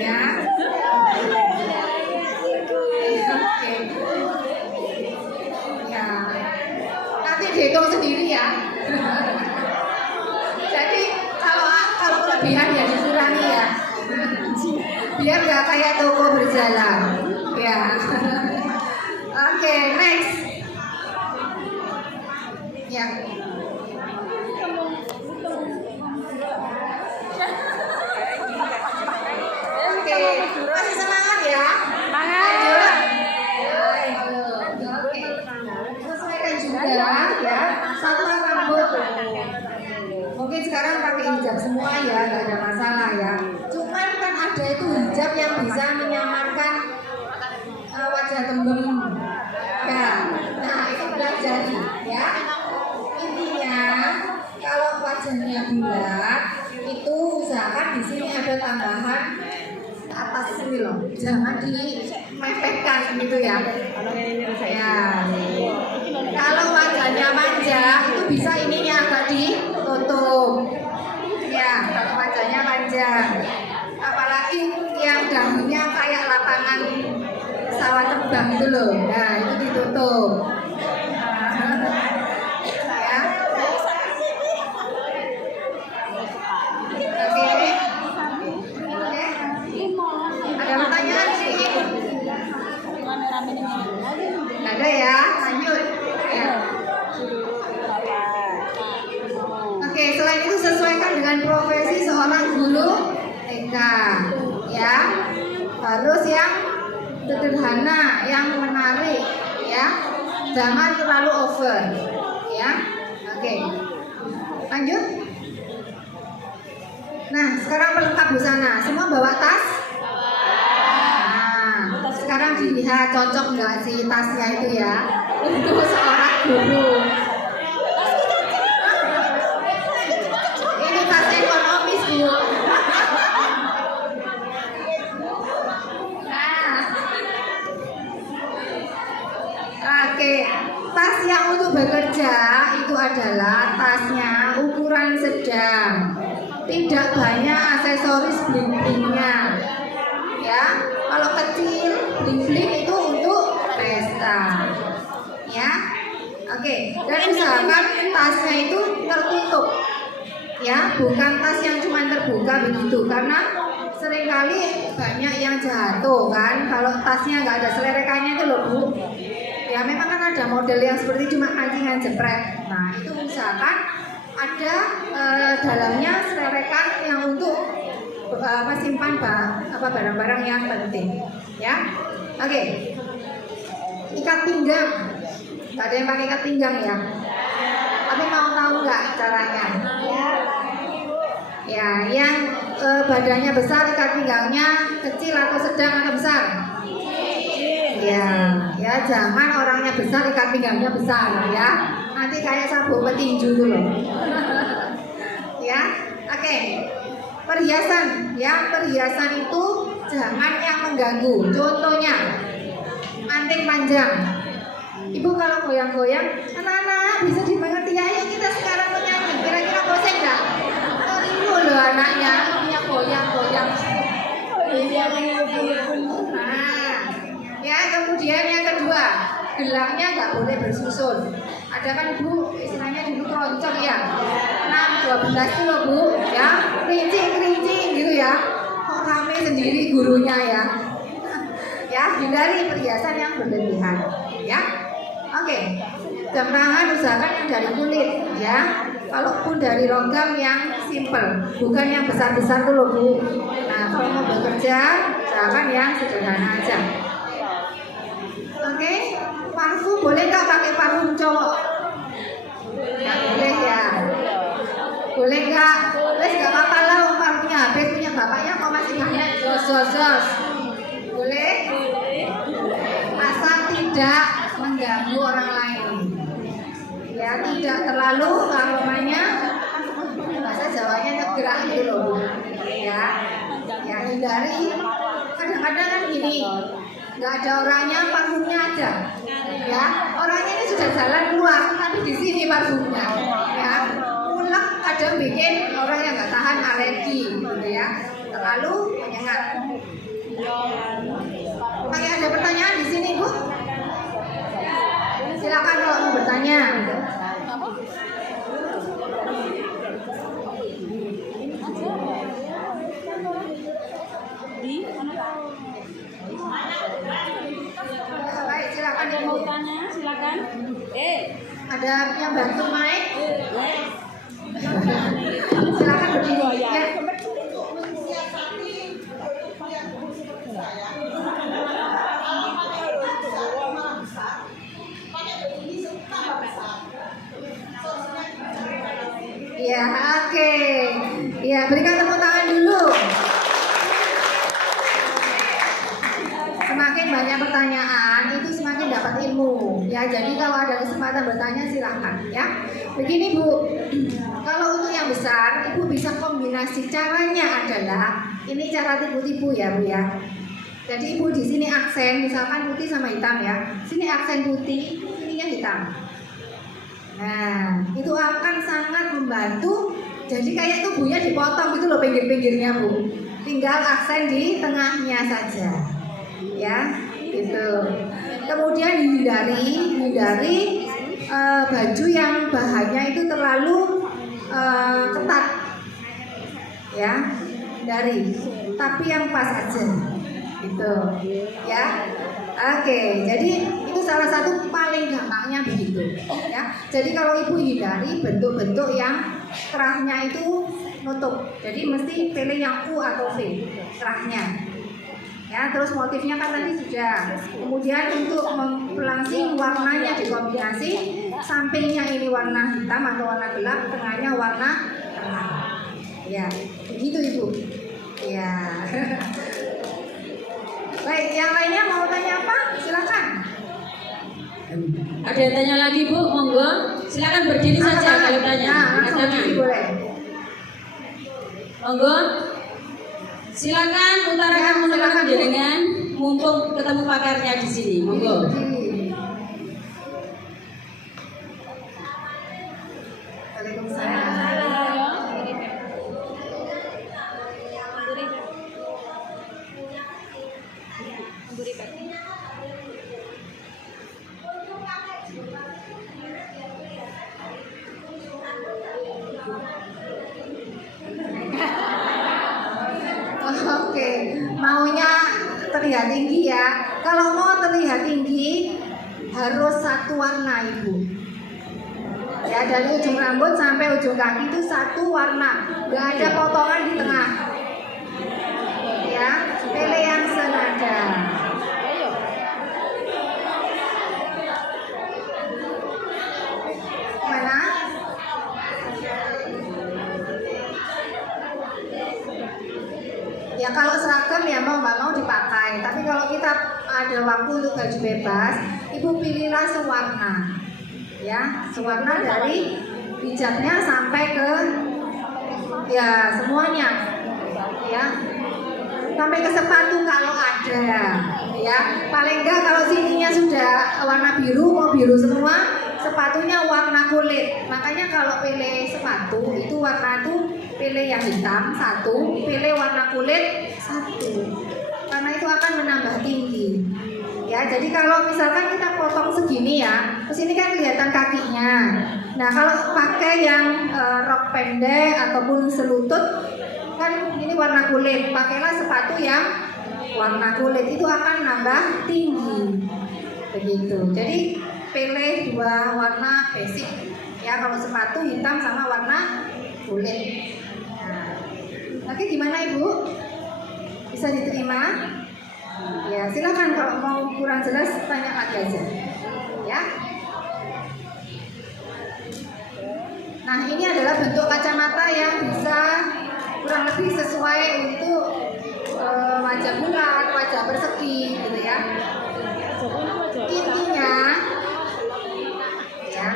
ya. Oke. Ya. Nanti dihitung sendiri ya. Jadi kalau kelebihan ya dikurangi ya. Biar nggak kayak toko berjalan. Ya. Oke, next. Ya. Oke, masih semangat ya? Semangat. Oke. Sesuaikan juga ya. Satu rambut. Mungkin sekarang pakai hijab semua ya, nggak ada masalah ya. Cuman kan ada itu hijab yang bisa menyamarkan wajah tembem. Ya, nah itu pelajari ya. Intinya kalau wajahnya bulat itu usahakan di sini ada tambahan atas sini loh, jangan dimepetkan gitu ya. Ya. Kalau wajahnya panjang itu bisa ininya agak ditutup. Ya, kalau wajahnya panjang. Apalagi yang daunnya kayak lapangan pesawat terbang itu loh. Nah, itu ditutup. Ya. Oke. Ada pertanyaan sih? Ada ya, lanjut. Ya. Oke, selain itu sesuaikan dengan profesi seorang guru TK, ya. Harus yang sederhana, yang menarik, ya. Jangan terlalu over, ya. Oke. Lanjut. Nah, sekarang pelengkap busana. Semua bawa tas? Nah, sekarang dilihat cocok nggak sih tasnya itu ya untuk seorang guru. Ini tas ekonomis Bu. Nah, oke, tas yang untuk bekerja itu adalah tasnya ukuran sedang, tidak banyak aksesoris bling-blingnya. Ya, kalau kecil bling-bling itu untuk pesta. Ya, oke. Dan usahakan tasnya itu tertutup. Ya, bukan tas yang cuma terbuka begitu, karena seringkali banyak yang jatuh kan. Kalau tasnya nggak ada selerekannya itu loh Bu. Ya, memang kan ada model yang seperti cuma ancingan jepret. Nah, itu usahakan ada dalamnya selerekan yang untuk simpan barang-barang yang penting, ya. Oke. Ikat pinggang. Gak ada yang pakai ikat pinggang ya. Tapi mau tahu nggak caranya? Ya, yang badannya besar ikat pinggangnya kecil atau sedang atau besar? Ya, jangan orangnya besar ikat pinggangnya besar ya. Nanti kayak sabuk petinju dulu. Ya, oke. Perhiasan, ya, perhiasan itu jangan yang mengganggu. Contohnya, anting panjang. Ibu kalau goyang-goyang, anak-anak bisa dimengerti ya. Ayo kita sekarang menyanyi. Kira-kira bosan nggak? Rindu loh anaknya, punya goyang-goyang. Nah, ya kemudian yang kedua, gelangnya nggak boleh bersusun. Ada kan Bu, istilahnya dulu keroncong ya. 6, 12 kilo Bu, ya, kerincing gitu ya. Kok rame sendiri gurunya ya. Ya, hindari perhiasan yang berlebihan, ya. Oke. Jam tangan usahakan yang dari kulit, ya. Kalaupun dari logam yang simple, bukan yang besar-besar tuh loh Bu. Nah, kalau mau bekerja, usahakan yang sederhana aja. Oke. Parfum boleh nggak pakai parfum cowok? Nggak boleh ya. Boleh nggak? Boleh nggak apa-apa lah, parfumnya habis punya bapaknya kok masih banyak. Jos. Boleh? Asal tidak mengganggu orang lain. Ya, tidak terlalu aromanya, bahasa Jawanya ngegerak gitu loh. Ya, hindari. Kadang-kadang kan gini, nggak ada orangnya, parfumnya aja. Ya, orangnya ini sudah jalan keluar, tapi di sini parfumnya. Ya, ulek kadang bikin orang yang nggak tahan alergi gitu ya, terlalu menyengat. Oke, ada pertanyaan di sini Bu? Silakan kalau mau bertanya. Baik, silakan Ada Ibu. mau tanya, silakan. Ada yang bantu mic? Silakan berdiri ya. Ya, oke. Ya, berikan tepuk tangan dulu. Semakin banyak pertanyaan, itu semakin dapat ilmu. Ya, jadi kalau ada kesempatan bertanya silahkan. Ya, begini Bu. Kalau untuk yang besar, Ibu bisa kombinasi. Caranya adalah ini cara tipu-tipu ya Bu ya. Jadi Ibu di sini aksen, misalkan putih sama hitam ya. Sini aksen putih, sininya hitam. Nah, itu akan sangat membantu. Jadi kayak tubuhnya dipotong gitu loh pinggir-pinggirnya Bu. Tinggal aksen di tengahnya saja. Ya, gitu. Kemudian hindari baju yang bahannya itu terlalu ketat. Ya, hindari. Tapi yang pas aja. Gitu. Ya. Oke, jadi itu salah satu paling gampangnya begitu, ya. Jadi kalau Ibu hindari bentuk-bentuk yang kerahnya itu nutup. Jadi mesti pilih yang U atau V kerahnya. Ya, terus motifnya kan tadi sudah. Kemudian untuk mempelangsing warnanya dikombinasi, sampingnya ini warna hitam atau warna gelap, tengahnya warna terang. Ya, begitu Ibu. Ya. Baik, yang lainnya mau tanya apa? Silakan. Ada yang tanya lagi Bu, monggo. Silakan berdiri saja kalau tanya. Nah, langsung berdiri boleh. Monggo. Silakan utarakan pendapat jenengan, mumpung ketemu pakarnya di sini. Monggo. Waalaikumsalam. Oke, maunya terlihat tinggi ya. Kalau mau terlihat tinggi harus satu warna Ibu. Ya, dari ujung rambut sampai ujung kaki itu satu warna, nggak ada potongan di tengah. Ya, pilih yang senada. Mana? Ya kalau seragam ya mau nggak mau dipakai. Tapi kalau kita ada waktu untuk baju bebas, Ibu pilihlah sewarna. Ya, sewarna dari hijabnya sampai ke ya semuanya. Ya. Sampai ke sepatu kalau ada. Ya, paling enggak kalau sininya sudah warna biru, mau biru semua, sepatunya warna kulit. Makanya kalau pilih sepatu itu warna tuh pilih yang hitam satu, pilih warna kulit satu. Karena itu akan menambah tinggi. Ya, jadi kalau misalkan kita potong segini ya, terus ini kan kelihatan kakinya. Nah, kalau pakai yang rok pendek ataupun selutut, kan ini warna kulit. Pakailah sepatu yang warna kulit, itu akan nambah tinggi. Begitu. Jadi pilih dua warna basic. Ya, kalau sepatu hitam sama warna kulit. Nah, oke, gimana Ibu? Bisa diterima? Ya, silakan kalau mau kurang jelas tanya lagi aja. Ya. Nah, ini adalah bentuk kacamata yang bisa kurang lebih sesuai untuk wajah bulat, wajah persegi, gitu ya. Intinya, ya,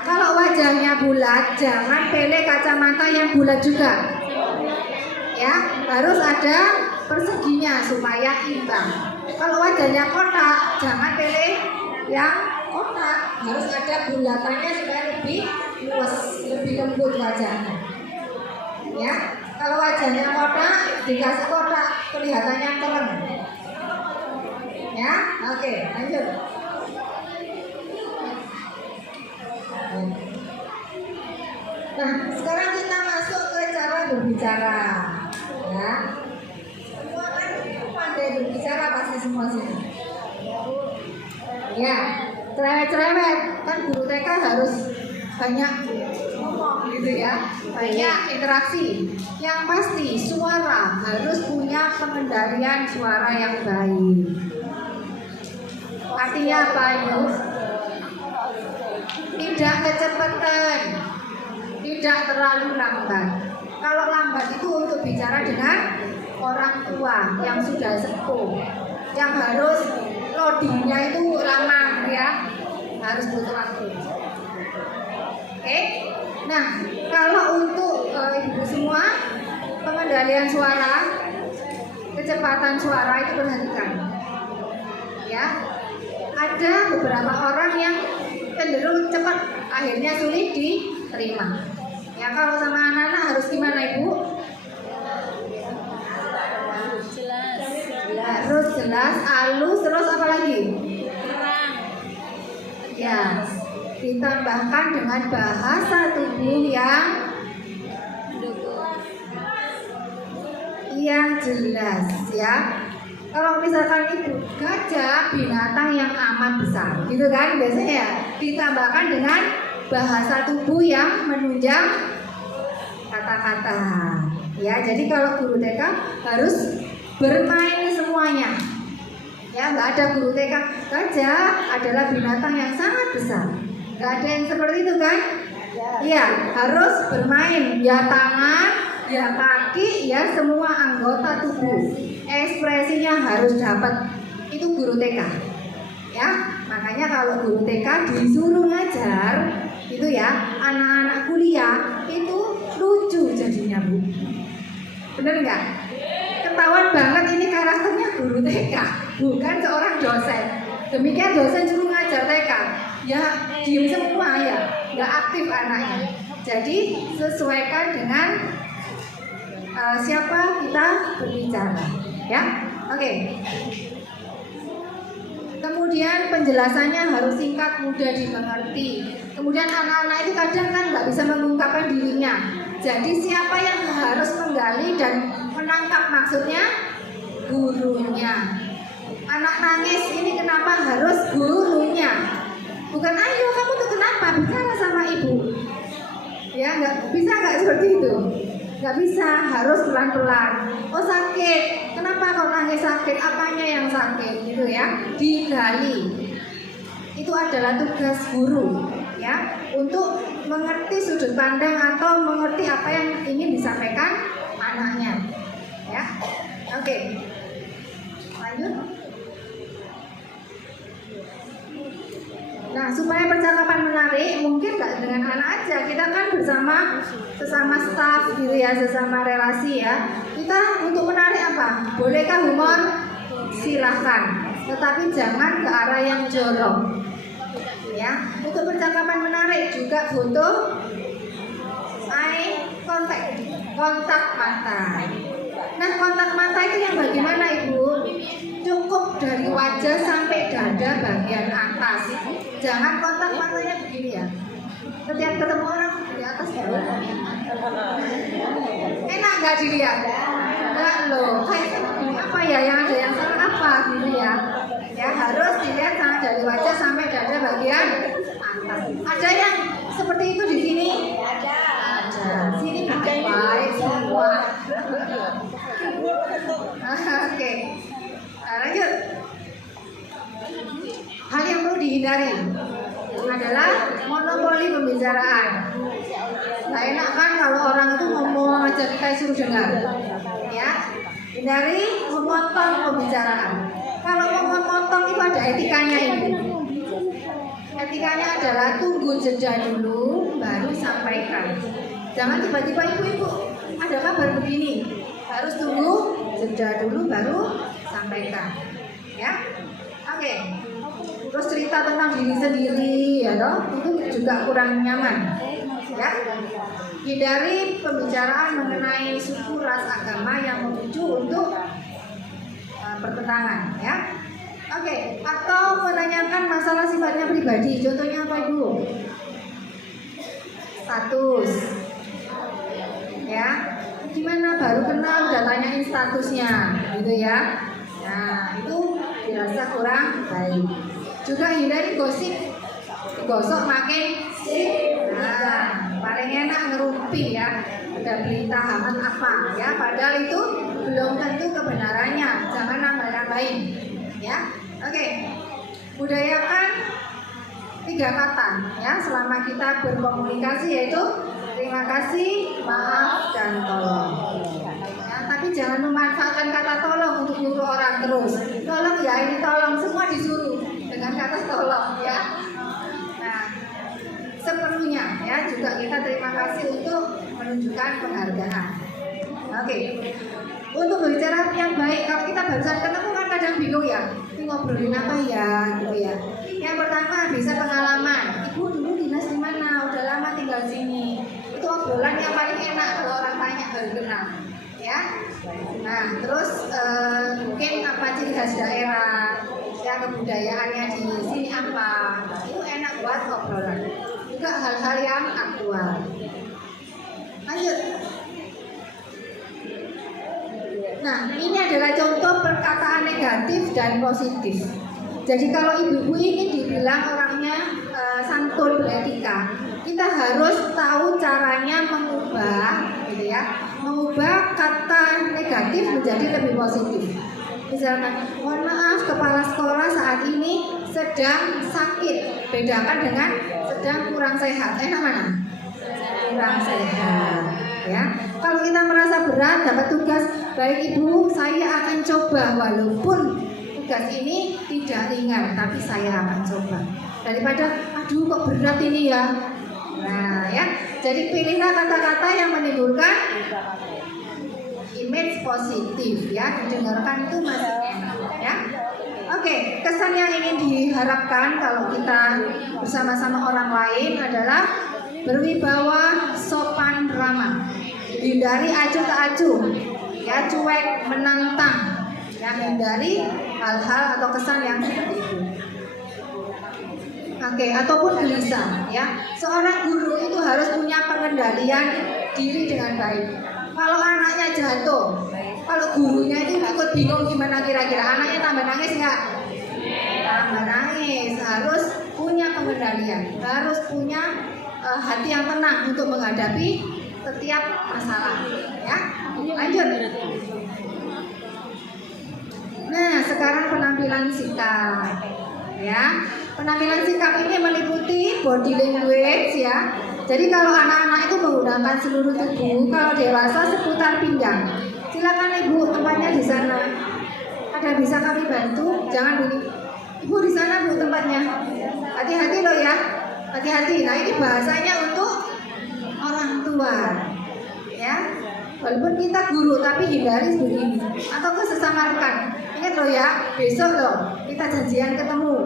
kalau wajahnya bulat, jangan pilih kacamata yang bulat juga. Ya, harus ada perseginya supaya imbang. Kalau wajahnya kotak, jangan pilih yang kotak, harus ada bulatannya supaya lebih luas, lebih lembut wajahnya. wajahnya kotak, dikasih kotak kelihatannya keren. Ya, oke, lanjut. Nah, sekarang kita masuk ke cara berbicara. Ya, semua kan pandai berbicara pasti semua sini. Ya, cerewet-cerewet kan guru TK harus banyak ngomong gitu ya, banyak interaksi. Yang pasti suara harus punya pengendalian suara yang baik. Artinya apa itu? Tidak kecepatan, tidak terlalu lambat. Kalau lambat itu untuk bicara dengan orang tua yang sudah sepuh, yang harus loadingnya itu lama ya, harus butuh waktu. Oke, nah kalau untuk ibu semua pengendalian suara, kecepatan suara itu perhatikan. Ya, ada beberapa orang yang cenderung cepat, akhirnya sulit diterima. Ya, kalau sama anak-anak harus gimana ibu? Harus jelas, halus, terus apa lagi? Ya, ditambahkan dengan bahasa tubuh yang jelas ya. Kalau misalkan ibu gajah, binatang yang amat besar, gitu kan biasanya ya. Ditambahkan dengan bahasa tubuh yang menunjang kata-kata. Ya, jadi kalau guru TK harus bermain semuanya. Ya, nggak ada guru TK gajah adalah binatang yang sangat besar. Nggak ada yang seperti itu kan? Iya, harus bermain. Ya tangan, ya kaki, ya semua anggota tubuh. Ekspresinya harus dapat. Itu guru TK. Ya, makanya kalau guru TK disuruh ngajar, itu ya anak-anak kuliah itu lucu jadinya bu. Bener nggak? Ketahuan banget ini karakternya guru TK, bukan seorang dosen. Demikian dosen suruh ngajar TK, ya diem semua ya, nggak aktif anaknya. Jadi sesuaikan dengan siapa kita berbicara, ya. Oke. Kemudian penjelasannya harus singkat, mudah dimengerti. Kemudian anak-anak itu kadang kan nggak bisa mengungkapkan dirinya. Jadi siapa yang harus menggali dan menangkap maksudnya? Gurunya. Anak nangis ini kenapa harus gurunya? Bukan ayo kamu tuh kenapa bicara sama ibu? Ya nggak seperti itu. Nggak bisa, harus pelan-pelan. Oh sakit, kenapa kok nangis sakit? Apanya yang sakit? Gitu ya, digali. Itu adalah tugas guru, ya, untuk mengerti sudut pandang atau mengerti apa yang ingin disampaikan anaknya, ya. Oke, lanjut. Nah, supaya percakapan menarik, mungkin nggak dengan anak aja, kita kan bersama sesama staf gitu ya, sesama relasi ya. Kita untuk menarik apa? Bolehkah humor? Silahkan, tetapi jangan ke arah yang jorok. Ya, untuk percakapan menarik juga butuh eye contact, kontak mata. Nah, kontak mata itu yang bagaimana ibu? Cukup dari wajah sampai dada bagian atas. Jangan kontak matanya begini ya. Setiap ketemu orang di atas ya. Enak nggak dilihat? Enggak loh. Kayak apa ya yang ada yang salah apa gitu ya? Ya harus dilihat dari wajah sampai dada bagian atas. Ada yang seperti itu di sini? Ada. Sini baik semua. Oke. Lanjut. Hal yang perlu dihindari adalah monopoli pembicaraan. Nggak enak kan kalau orang itu ngomong aja kita suruh dengar. Ya, hindari memotong pembicaraan. Kalau mau memotong itu ada etikanya ini. Etikanya adalah tunggu jeda dulu, baru sampaikan. Jangan tiba-tiba ibu-ibu ada kabar begini. Harus tunggu jeda dulu, baru sampaikan. Ya, oke. Terus cerita tentang diri sendiri, ya toh, itu juga kurang nyaman. ya. Hindari pembicaraan mengenai suku, ras, agama yang memicu untuk pertentangan, ya. Oke, atau menanyakan masalah sifatnya pribadi. Contohnya apa, Ibu? Status, ya. Gimana baru kenal udah tanyain statusnya, gitu ya. Nah, itu dirasa kurang baik. Juga hindari gosip, digosok makin sip. Nah, paling enak ngerumpi ya. Ada berita hangat apa ya, padahal itu belum tentu kebenarannya. Jangan nambah-nambahin, ya. Oke. Budayakan 3 kata ya selama kita berkomunikasi, yaitu terima kasih, maaf, dan tolong. Ya, tapi jangan memanfaatkan kata tolong untuk nyuruh orang terus. Tolong ya, ini tolong, semua disuruh dengan kata tolong ya. Nah, seperlunya ya juga kita terima kasih untuk menunjukkan penghargaan. Oke. Untuk berbicara yang baik, kalau kita barusan ketemu kan kadang bingung ya, ini ngobrolin apa ya, gitu ya. Yang pertama bisa pengalaman. Ibu dulu dinas di mana? Udah lama tinggal sini. Itu obrolan yang paling enak kalau orang tanya baru kenal, ya. Nah, terus mungkin apa ciri khas daerah, ya kebudayaannya di sini apa, itu enak buat obrolan. Juga hal-hal yang aktual. Lanjut. Nah, ini adalah contoh perkataan negatif dan positif. Jadi kalau ibu-ibu ini dibilang orangnya santun, beretika, kita harus tahu caranya mengubah, gitu ya, mengubah kata negatif menjadi lebih positif. Misalkan, mohon maaf, kepala sekolah saat ini sedang sakit. Bedakan dengan sedang kurang sehat. Enak mana? Kurang sehat. Ya, kalau kita merasa berat dapat tugas, baik ibu, saya akan coba walaupun tugas ini tidak ringan, tapi saya akan coba. Daripada, aduh kok berat ini ya. Nah, ya, jadi pilihlah kata-kata yang menimbulkan image positif, ya, didengarkan itu masih enak, ya. Oke, kesan yang ingin diharapkan kalau kita bersama-sama orang lain adalah berwibawa, sopan, ramah. Hindari acuh tak acuh, ya, cuek, menantang, ya, hindari hal-hal atau kesan yang seperti itu. Oke, ataupun gelisah, ya. Seorang guru itu harus punya pengendalian diri dengan baik. Kalau anaknya jatuh, kalau gurunya itu ikut bingung gimana kira-kira, anaknya tambah nangis nggak? Tambah nangis. Harus punya pengendalian, harus punya hati yang tenang untuk menghadapi setiap masalah, ya. Lanjut. Nah, sekarang penampilan sikap, ya. Penampilan sikap ini meliputi body language, ya. Jadi kalau anak-anak itu menggunakan seluruh tubuh, kalau dewasa seputar pinggang. Silakan ibu, tempatnya di sana. Ada bisa kami bantu? Jangan bunyi. Ibu di sana bu tempatnya. Hati-hati loh ya. Hati-hati. Nah, ini bahasanya untuk orang tua, ya. Walaupun kita guru tapi hindari begini. Atau ke sesama rekan. Ingat loh ya, besok loh kita janjian ketemu.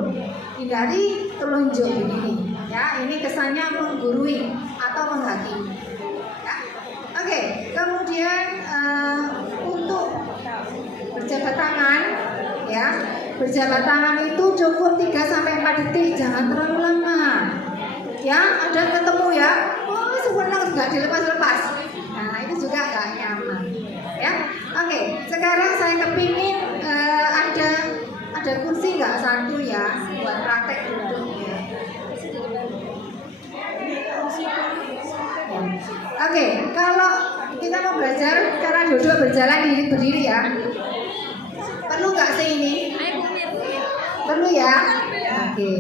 Hindari telunjuk begini, ya. Ini kesannya menggurui atau menghakimi, ya. Oke, kemudian untuk berjabat tangan, ya. Berjabat tangan itu cukup 3-4 detik, jangan terlalu lama. Ya, ada ketemu ya, oh sebenarnya nggak dilepas-lepas. Nah, itu juga nggak nyaman, ya. Oke, sekarang saya kepingin ada kursi nggak satu ya buat praktek duduk ya. Oke, kalau kita mau belajar cara duduk berjalan berdiri ya, perlu nggak sih ini? Perlu ya. Oke.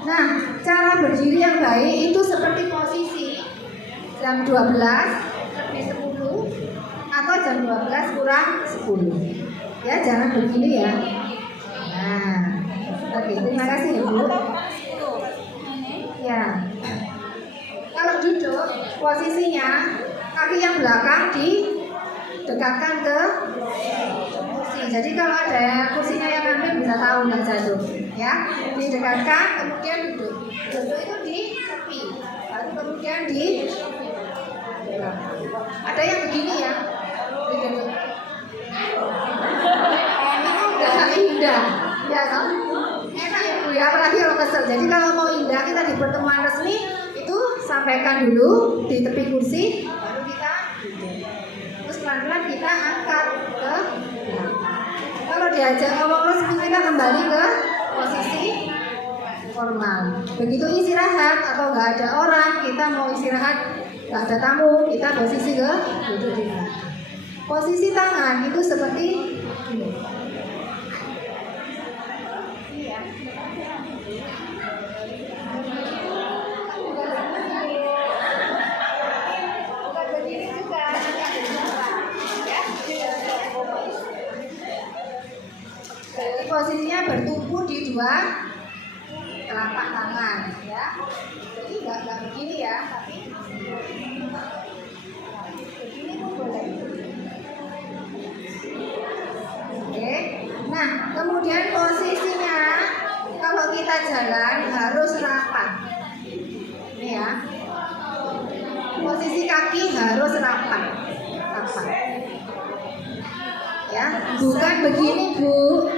Nah, cara berdiri yang baik itu seperti posisi jam 12 lebih 10 atau jam 12 kurang 10. Ya, jangan begini ya. Nah, oke, terima kasih ya Bu. Ya. Kalau duduk, posisinya kaki yang belakang didekatkan ke kursi. Jadi kalau ada kursinya yang ngambil bisa tahu nggak jatuh. Ya, didekatkan kemudian duduk. Duduk itu di tepi. Lalu kemudian kemudian di ada yang begini ya, indah, ya kan? Enak ya Bu ya, apalagi kalau kesel. Jadi kalau mau indah kita di pertemuan resmi itu sampaikan dulu di tepi kursi, baru kita terus pelan-pelan kita angkat ke. Kalau diajak ngomong resmi kita kembali ke posisi formal. Begitu istirahat atau nggak ada orang, kita mau istirahat nggak ada tamu, kita posisi ke duduk di belakang. Posisi tangan itu seperti ini. Jadi posisinya bertumpu di dua telapak tangan, ya. Jadi nggak begini ya, tapi begini pun boleh. Oke. Nah, kemudian posisinya kalau kita jalan harus rapat. Ini ya. Posisi kaki harus rapat. Ya, bukan begini Bu.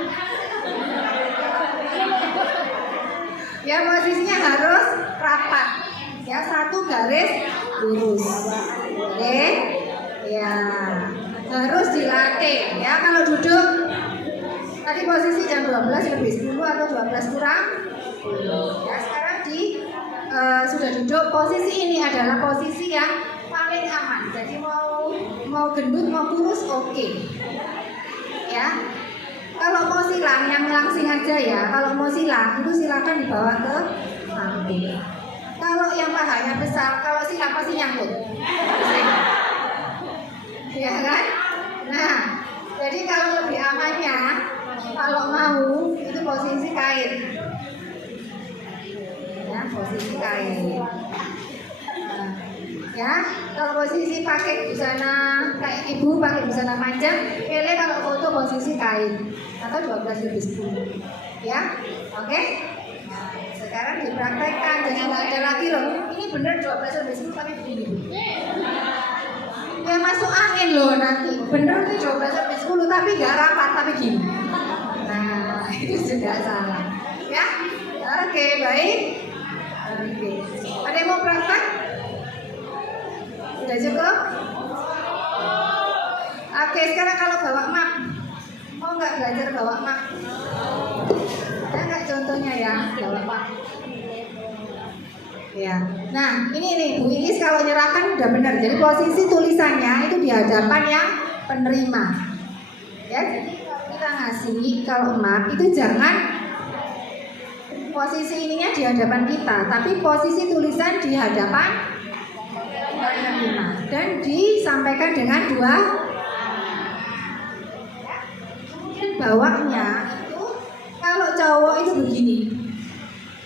Ya, posisinya harus rapat. Ya, satu garis lurus. Oke. Ya, harus dilatih. Ya, kalau duduk tadi posisi jam 12 lebih 10 atau 12 kurang. Ya, sekarang sudah duduk. Posisi ini adalah posisi yang paling aman. Jadi mau gendut mau kurus oke. Ya. Kalau mau silang yang langsing aja ya. Kalau mau silang itu silakan dibawa ke samping. Kalau yang pahanya besar, kalau silang pasti nyangkut. Ya kan? Nah, jadi kalau lebih amannya, kalau mau itu posisi kain. Ya, posisi kain. Ya, kalau posisi pakai busana kayak ibu pakai busana panjang, pilih kalau foto posisi kain atau 12 lebih 10. Ya, oke? Nah, sekarang dipraktekkan, jadi nggak ada lagi loh. Ini bener 12 lebih 10 tapi begini. Ya masuk angin loh nanti. Bener tuh 12 lebih 10 tapi nggak rapat tapi gini. Nah, itu juga salah. Ya, oke baik. Oke. Ada yang mau praktek? Sudah cukup? Oke, sekarang kalau bawa map, mau nggak belajar bawa map? Ada nggak contohnya ya bawa map? Ya. Nah, ini nih Bu Iis kalau nyerahkan udah benar. Jadi posisi tulisannya itu di hadapan yang penerima. Ya, jadi kalau kita ngasih kalau map itu jangan posisi ininya di hadapan kita, tapi posisi tulisan di hadapan penerima dan disampaikan dengan dua. Kemudian bawahnya itu kalau cowok itu begini.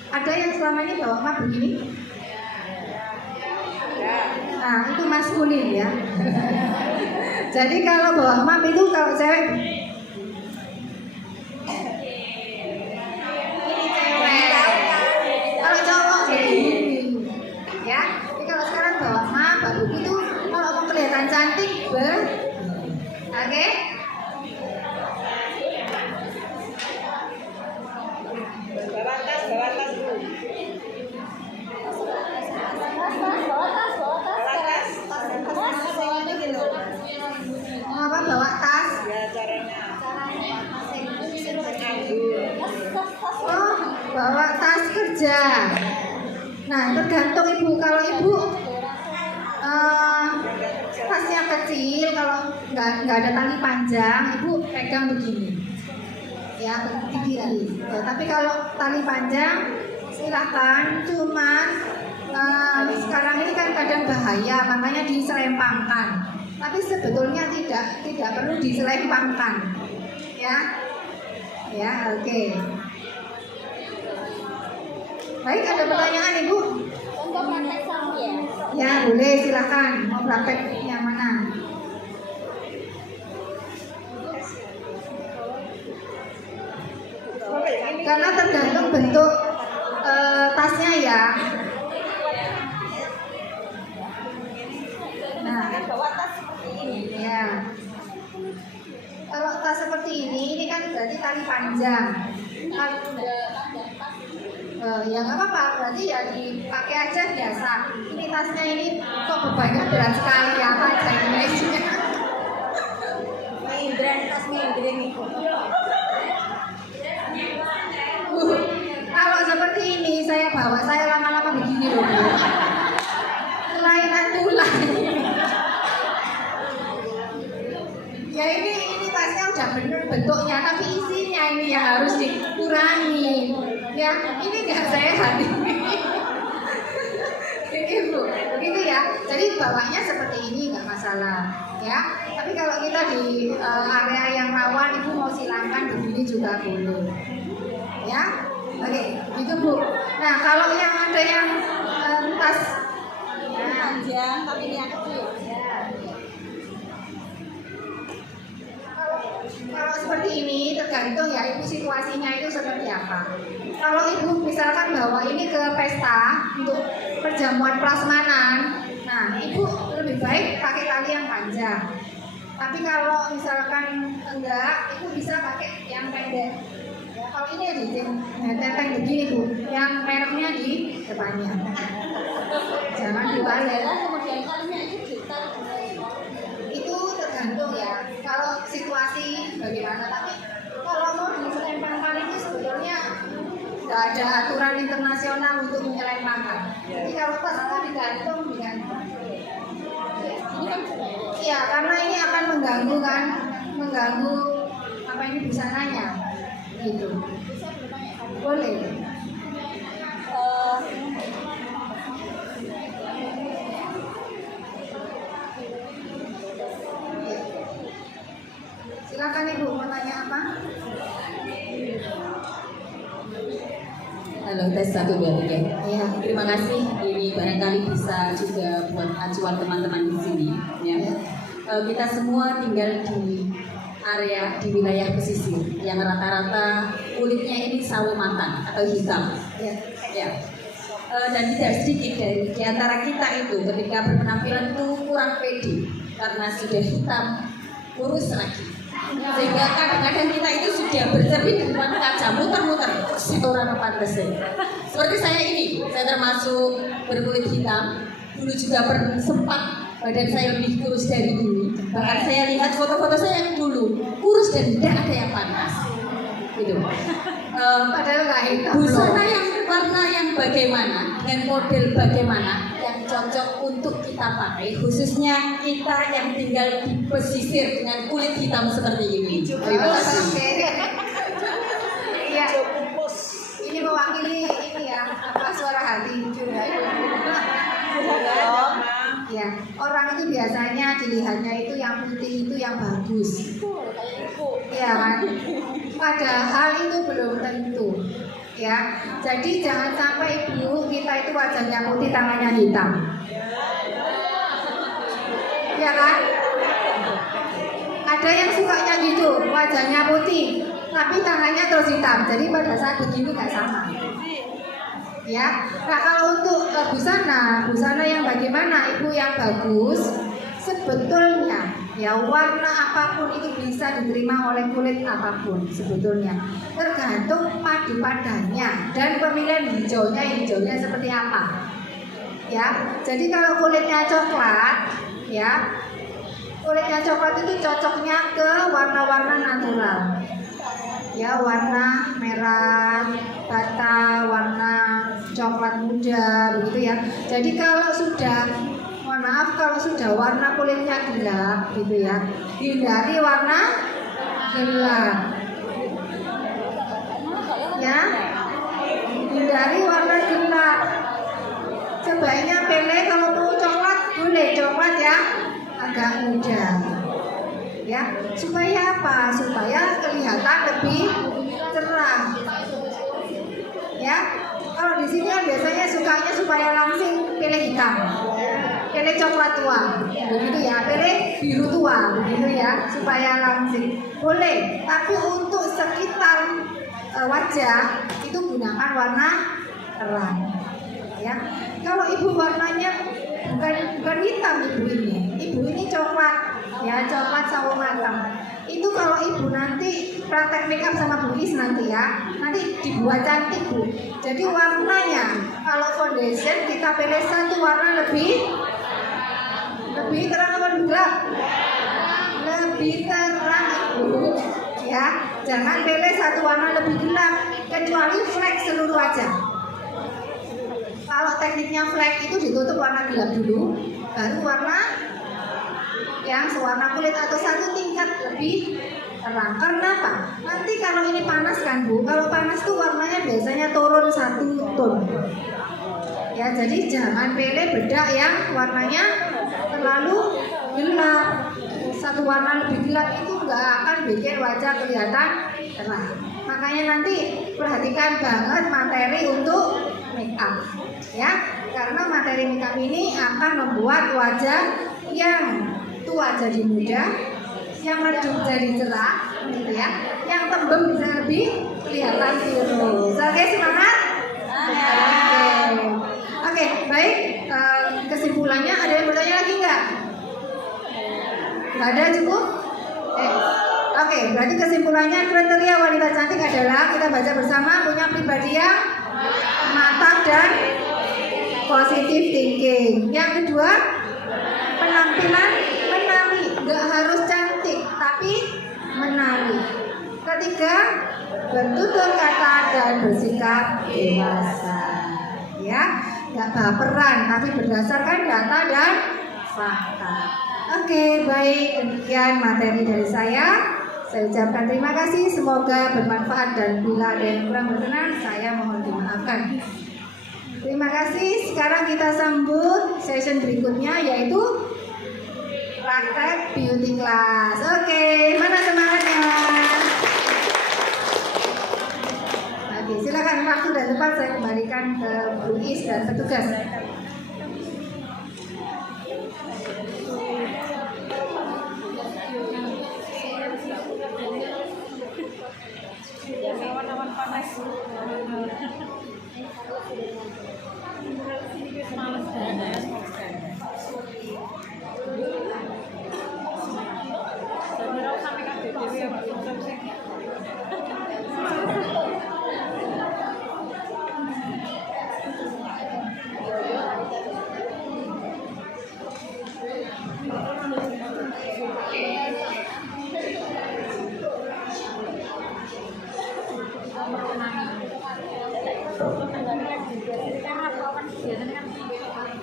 Ada yang selama ini bawa map begini? Nah, itu maskulin ya. Jadi kalau bawa map itu kalau cewek ini cewek. Kalau cowok begini. Ya. Jadi kalau sekarang bawa map baru itu kalau mau kelihatan cantik Oke? Bawa tas Bu. Apa bawa tas? Ya caranya. Oh, bawa tas kerja. Nah, tergantung Ibu. Kalau Ibu tasnya kecil, kalau nggak ada tali panjang, Ibu pegang begini. Ya, begini. Tapi kalau tali panjang, silakan. Cuman sekarang ini kan kadang bahaya, makanya diselempangkan. Tapi sebetulnya tidak perlu diselempangkan. Ya, ya, oke. Baik, ada pertanyaan Ibu? Untuk praktek sama ya? Ya, boleh silakan. Mau praktek yang mana? Karena tergantung bentuk tasnya ya. Ya. Kalau tas seperti ini kan berarti tali panjang. Ya nggak apa-apa, berarti ya dipakai aja biasa. Ini tasnya ini kok bebannya berat sekali ya, apa aja ini isinya. Kalau seperti ini saya bawa, saya lama-lama begini loh. Kelainan tulang. Ya ini tasnya udah bener bentuknya, tapi isinya ini yang harus dikurangi. Ya ini nggak sehat ini. Begitu ya. Jadi bawanya seperti ini nggak masalah, ya. Tapi kalau kita di area yang rawan, ibu mau silahkan begini juga boleh, ya. Oke, gitu Bu. Nah kalau yang ada yang tas Panjang tapi ini yang kecil. Kalau seperti ini tergantung ya ibu situasinya itu seperti apa. Kalau ibu misalkan bawa ini ke pesta untuk perjamuan prasmanan, nah ibu lebih baik pakai tali yang panjang. Tapi kalau misalkan enggak, ibu bisa pakai yang pendek. Ya, kalau ini di tenteng begini Bu, yang mereknya di depannya. Jangan dibalik. Kemudian kalinya itu ditarik. Itu tergantung ya, kalau situasi bagaimana. Tapi kalau mau diselempangkan itu sebetulnya nggak ada aturan internasional untuk menyelempangkan. Jadi kalau pas itu digantung dengan iya, karena ini akan mengganggu kan, mengganggu apa ini busananya, gitu. Boleh. Silakan Ibu, mau tanya apa? Halo, tes 1, 2, 3. Ya. Terima kasih. Ini barangkali bisa juga buat acuan teman-teman di sini. Ya. Kita semua tinggal di area di wilayah pesisir yang rata-rata kulitnya ini sawo matang atau hitam. Ya. Ya. Dan tidak sedikit dari di antara kita itu ketika berpenampilan itu kurang pede karena sudah hitam, kurus lagi. Sehingga kadang-kadang kita itu sudah bercermin di depan kaca, muter-muter si orang pantasnya. Seperti saya ini, saya termasuk berkulit hitam. Dulu juga sempat badan saya lebih kurus dari ini. Bahkan saya lihat foto-foto saya yang dulu kurus dan tidak ada yang panas. Gitu. Padahal nggak hitam. Busana yang warna yang bagaimana, dengan model bagaimana yang cocok untuk kita pakai, khususnya kita yang tinggal di pesisir dengan kulit hitam seperti ini. Terima kasih. Iya. Ini mewakili ini ya, apa suara hati juga. Ya, orang itu biasanya dilihatnya itu yang putih itu yang bagus. Iya kan? Padahal itu belum tentu. Ya, jadi jangan sampai ibu kita itu wajahnya putih, tangannya hitam. Ya kan? Ada yang sukanya gitu, wajahnya putih, tapi tangannya terus hitam. Jadi pada saat begini nggak sama. Ya, nah kalau untuk busana yang bagaimana ibu yang bagus, sebetulnya ya warna apapun itu bisa diterima oleh kulit apapun sebetulnya, tergantung padu padannya dan pemilihan hijaunya seperti apa. Ya, jadi kalau kulitnya coklat, ya kulitnya coklat itu cocoknya ke warna-warna natural. Ya, warna merah, bata, warna coklat muda, begitu ya. Jadi kalau sudah, mohon maaf kalau sudah warna kulitnya gelap, gitu ya, hindari warna gelap. Ya, hindari warna gelap. Sebaiknya pilih kalau mau coklat, boleh coklat ya, agak muda. Ya, supaya apa? Supaya kelihatan lebih cerah. Ya, kalau di sini kan biasanya sukanya supaya langsing pilih hitam, pilih coklat tua, begitu ya, pilih biru tua, begitu ya, supaya langsing. Boleh, tapi untuk sekitar wajah itu gunakan warna terang. Ya, kalau ibu warnanya bukan hitam ibu ini coklat Ya, coklat sawo matang. Itu kalau ibu nanti praktek makeup sama Bu Is nanti ya, nanti dibuat cantik Bu. Jadi warnanya kalau foundation kita pilih satu warna lebih terang apa lebih gelap? Lebih terang ibu. Ya, jangan pilih satu warna lebih gelap kecuali flek seluruh wajah. Kalau tekniknya flek itu ditutup warna gelap dulu, baru warna yang sewarna kulit atau satu tingkat lebih terang. Karena apa? Nanti kalau ini panas kan Bu, kalau panas tuh warnanya biasanya turun satu ton. Ya, jadi jangan pilih bedak yang warnanya terlalu gelap. Satu warna lebih gelap itu nggak akan bikin wajah kelihatan terang. Makanya nanti perhatikan banget materi untuk make up, ya, karena materi make up ini akan membuat wajah yang tua jadi muda, yang redup jadi cerah, gitu ya, yang tembem bisa lebih kelihatan tirus. Oke, semangat. Oke, baik. Kesimpulannya ada yang bertanya lagi nggak? Nggak ada, cukup? Oke, berarti kesimpulannya kriteria wanita cantik adalah kita baca bersama punya pribadi yang matang dan positive thinking. Yang kedua, penampilan menari, nggak harus cantik tapi menari. Ketiga, bertutur kata dan bersikap dewasa, ya, nggak baperan tapi berdasarkan data dan fakta. Oke, baik, demikian materi dari saya. Saya ucapkan terima kasih, semoga bermanfaat dan bila ada yang kurang berkenan saya mohon dimaafkan. Terima kasih. Sekarang kita sambut session berikutnya yaitu praktek beauty class. Oke, mana semangatnya? Oke, silakan, waktu dan tempat saya kembalikan ke Bu Is dan petugas.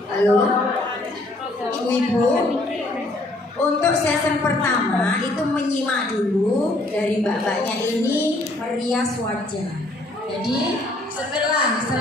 Halo, ibu-ibu. Untuk sesi pertama itu menyimak dulu dari mbak-mbaknya ini merias wajah. Jadi setelah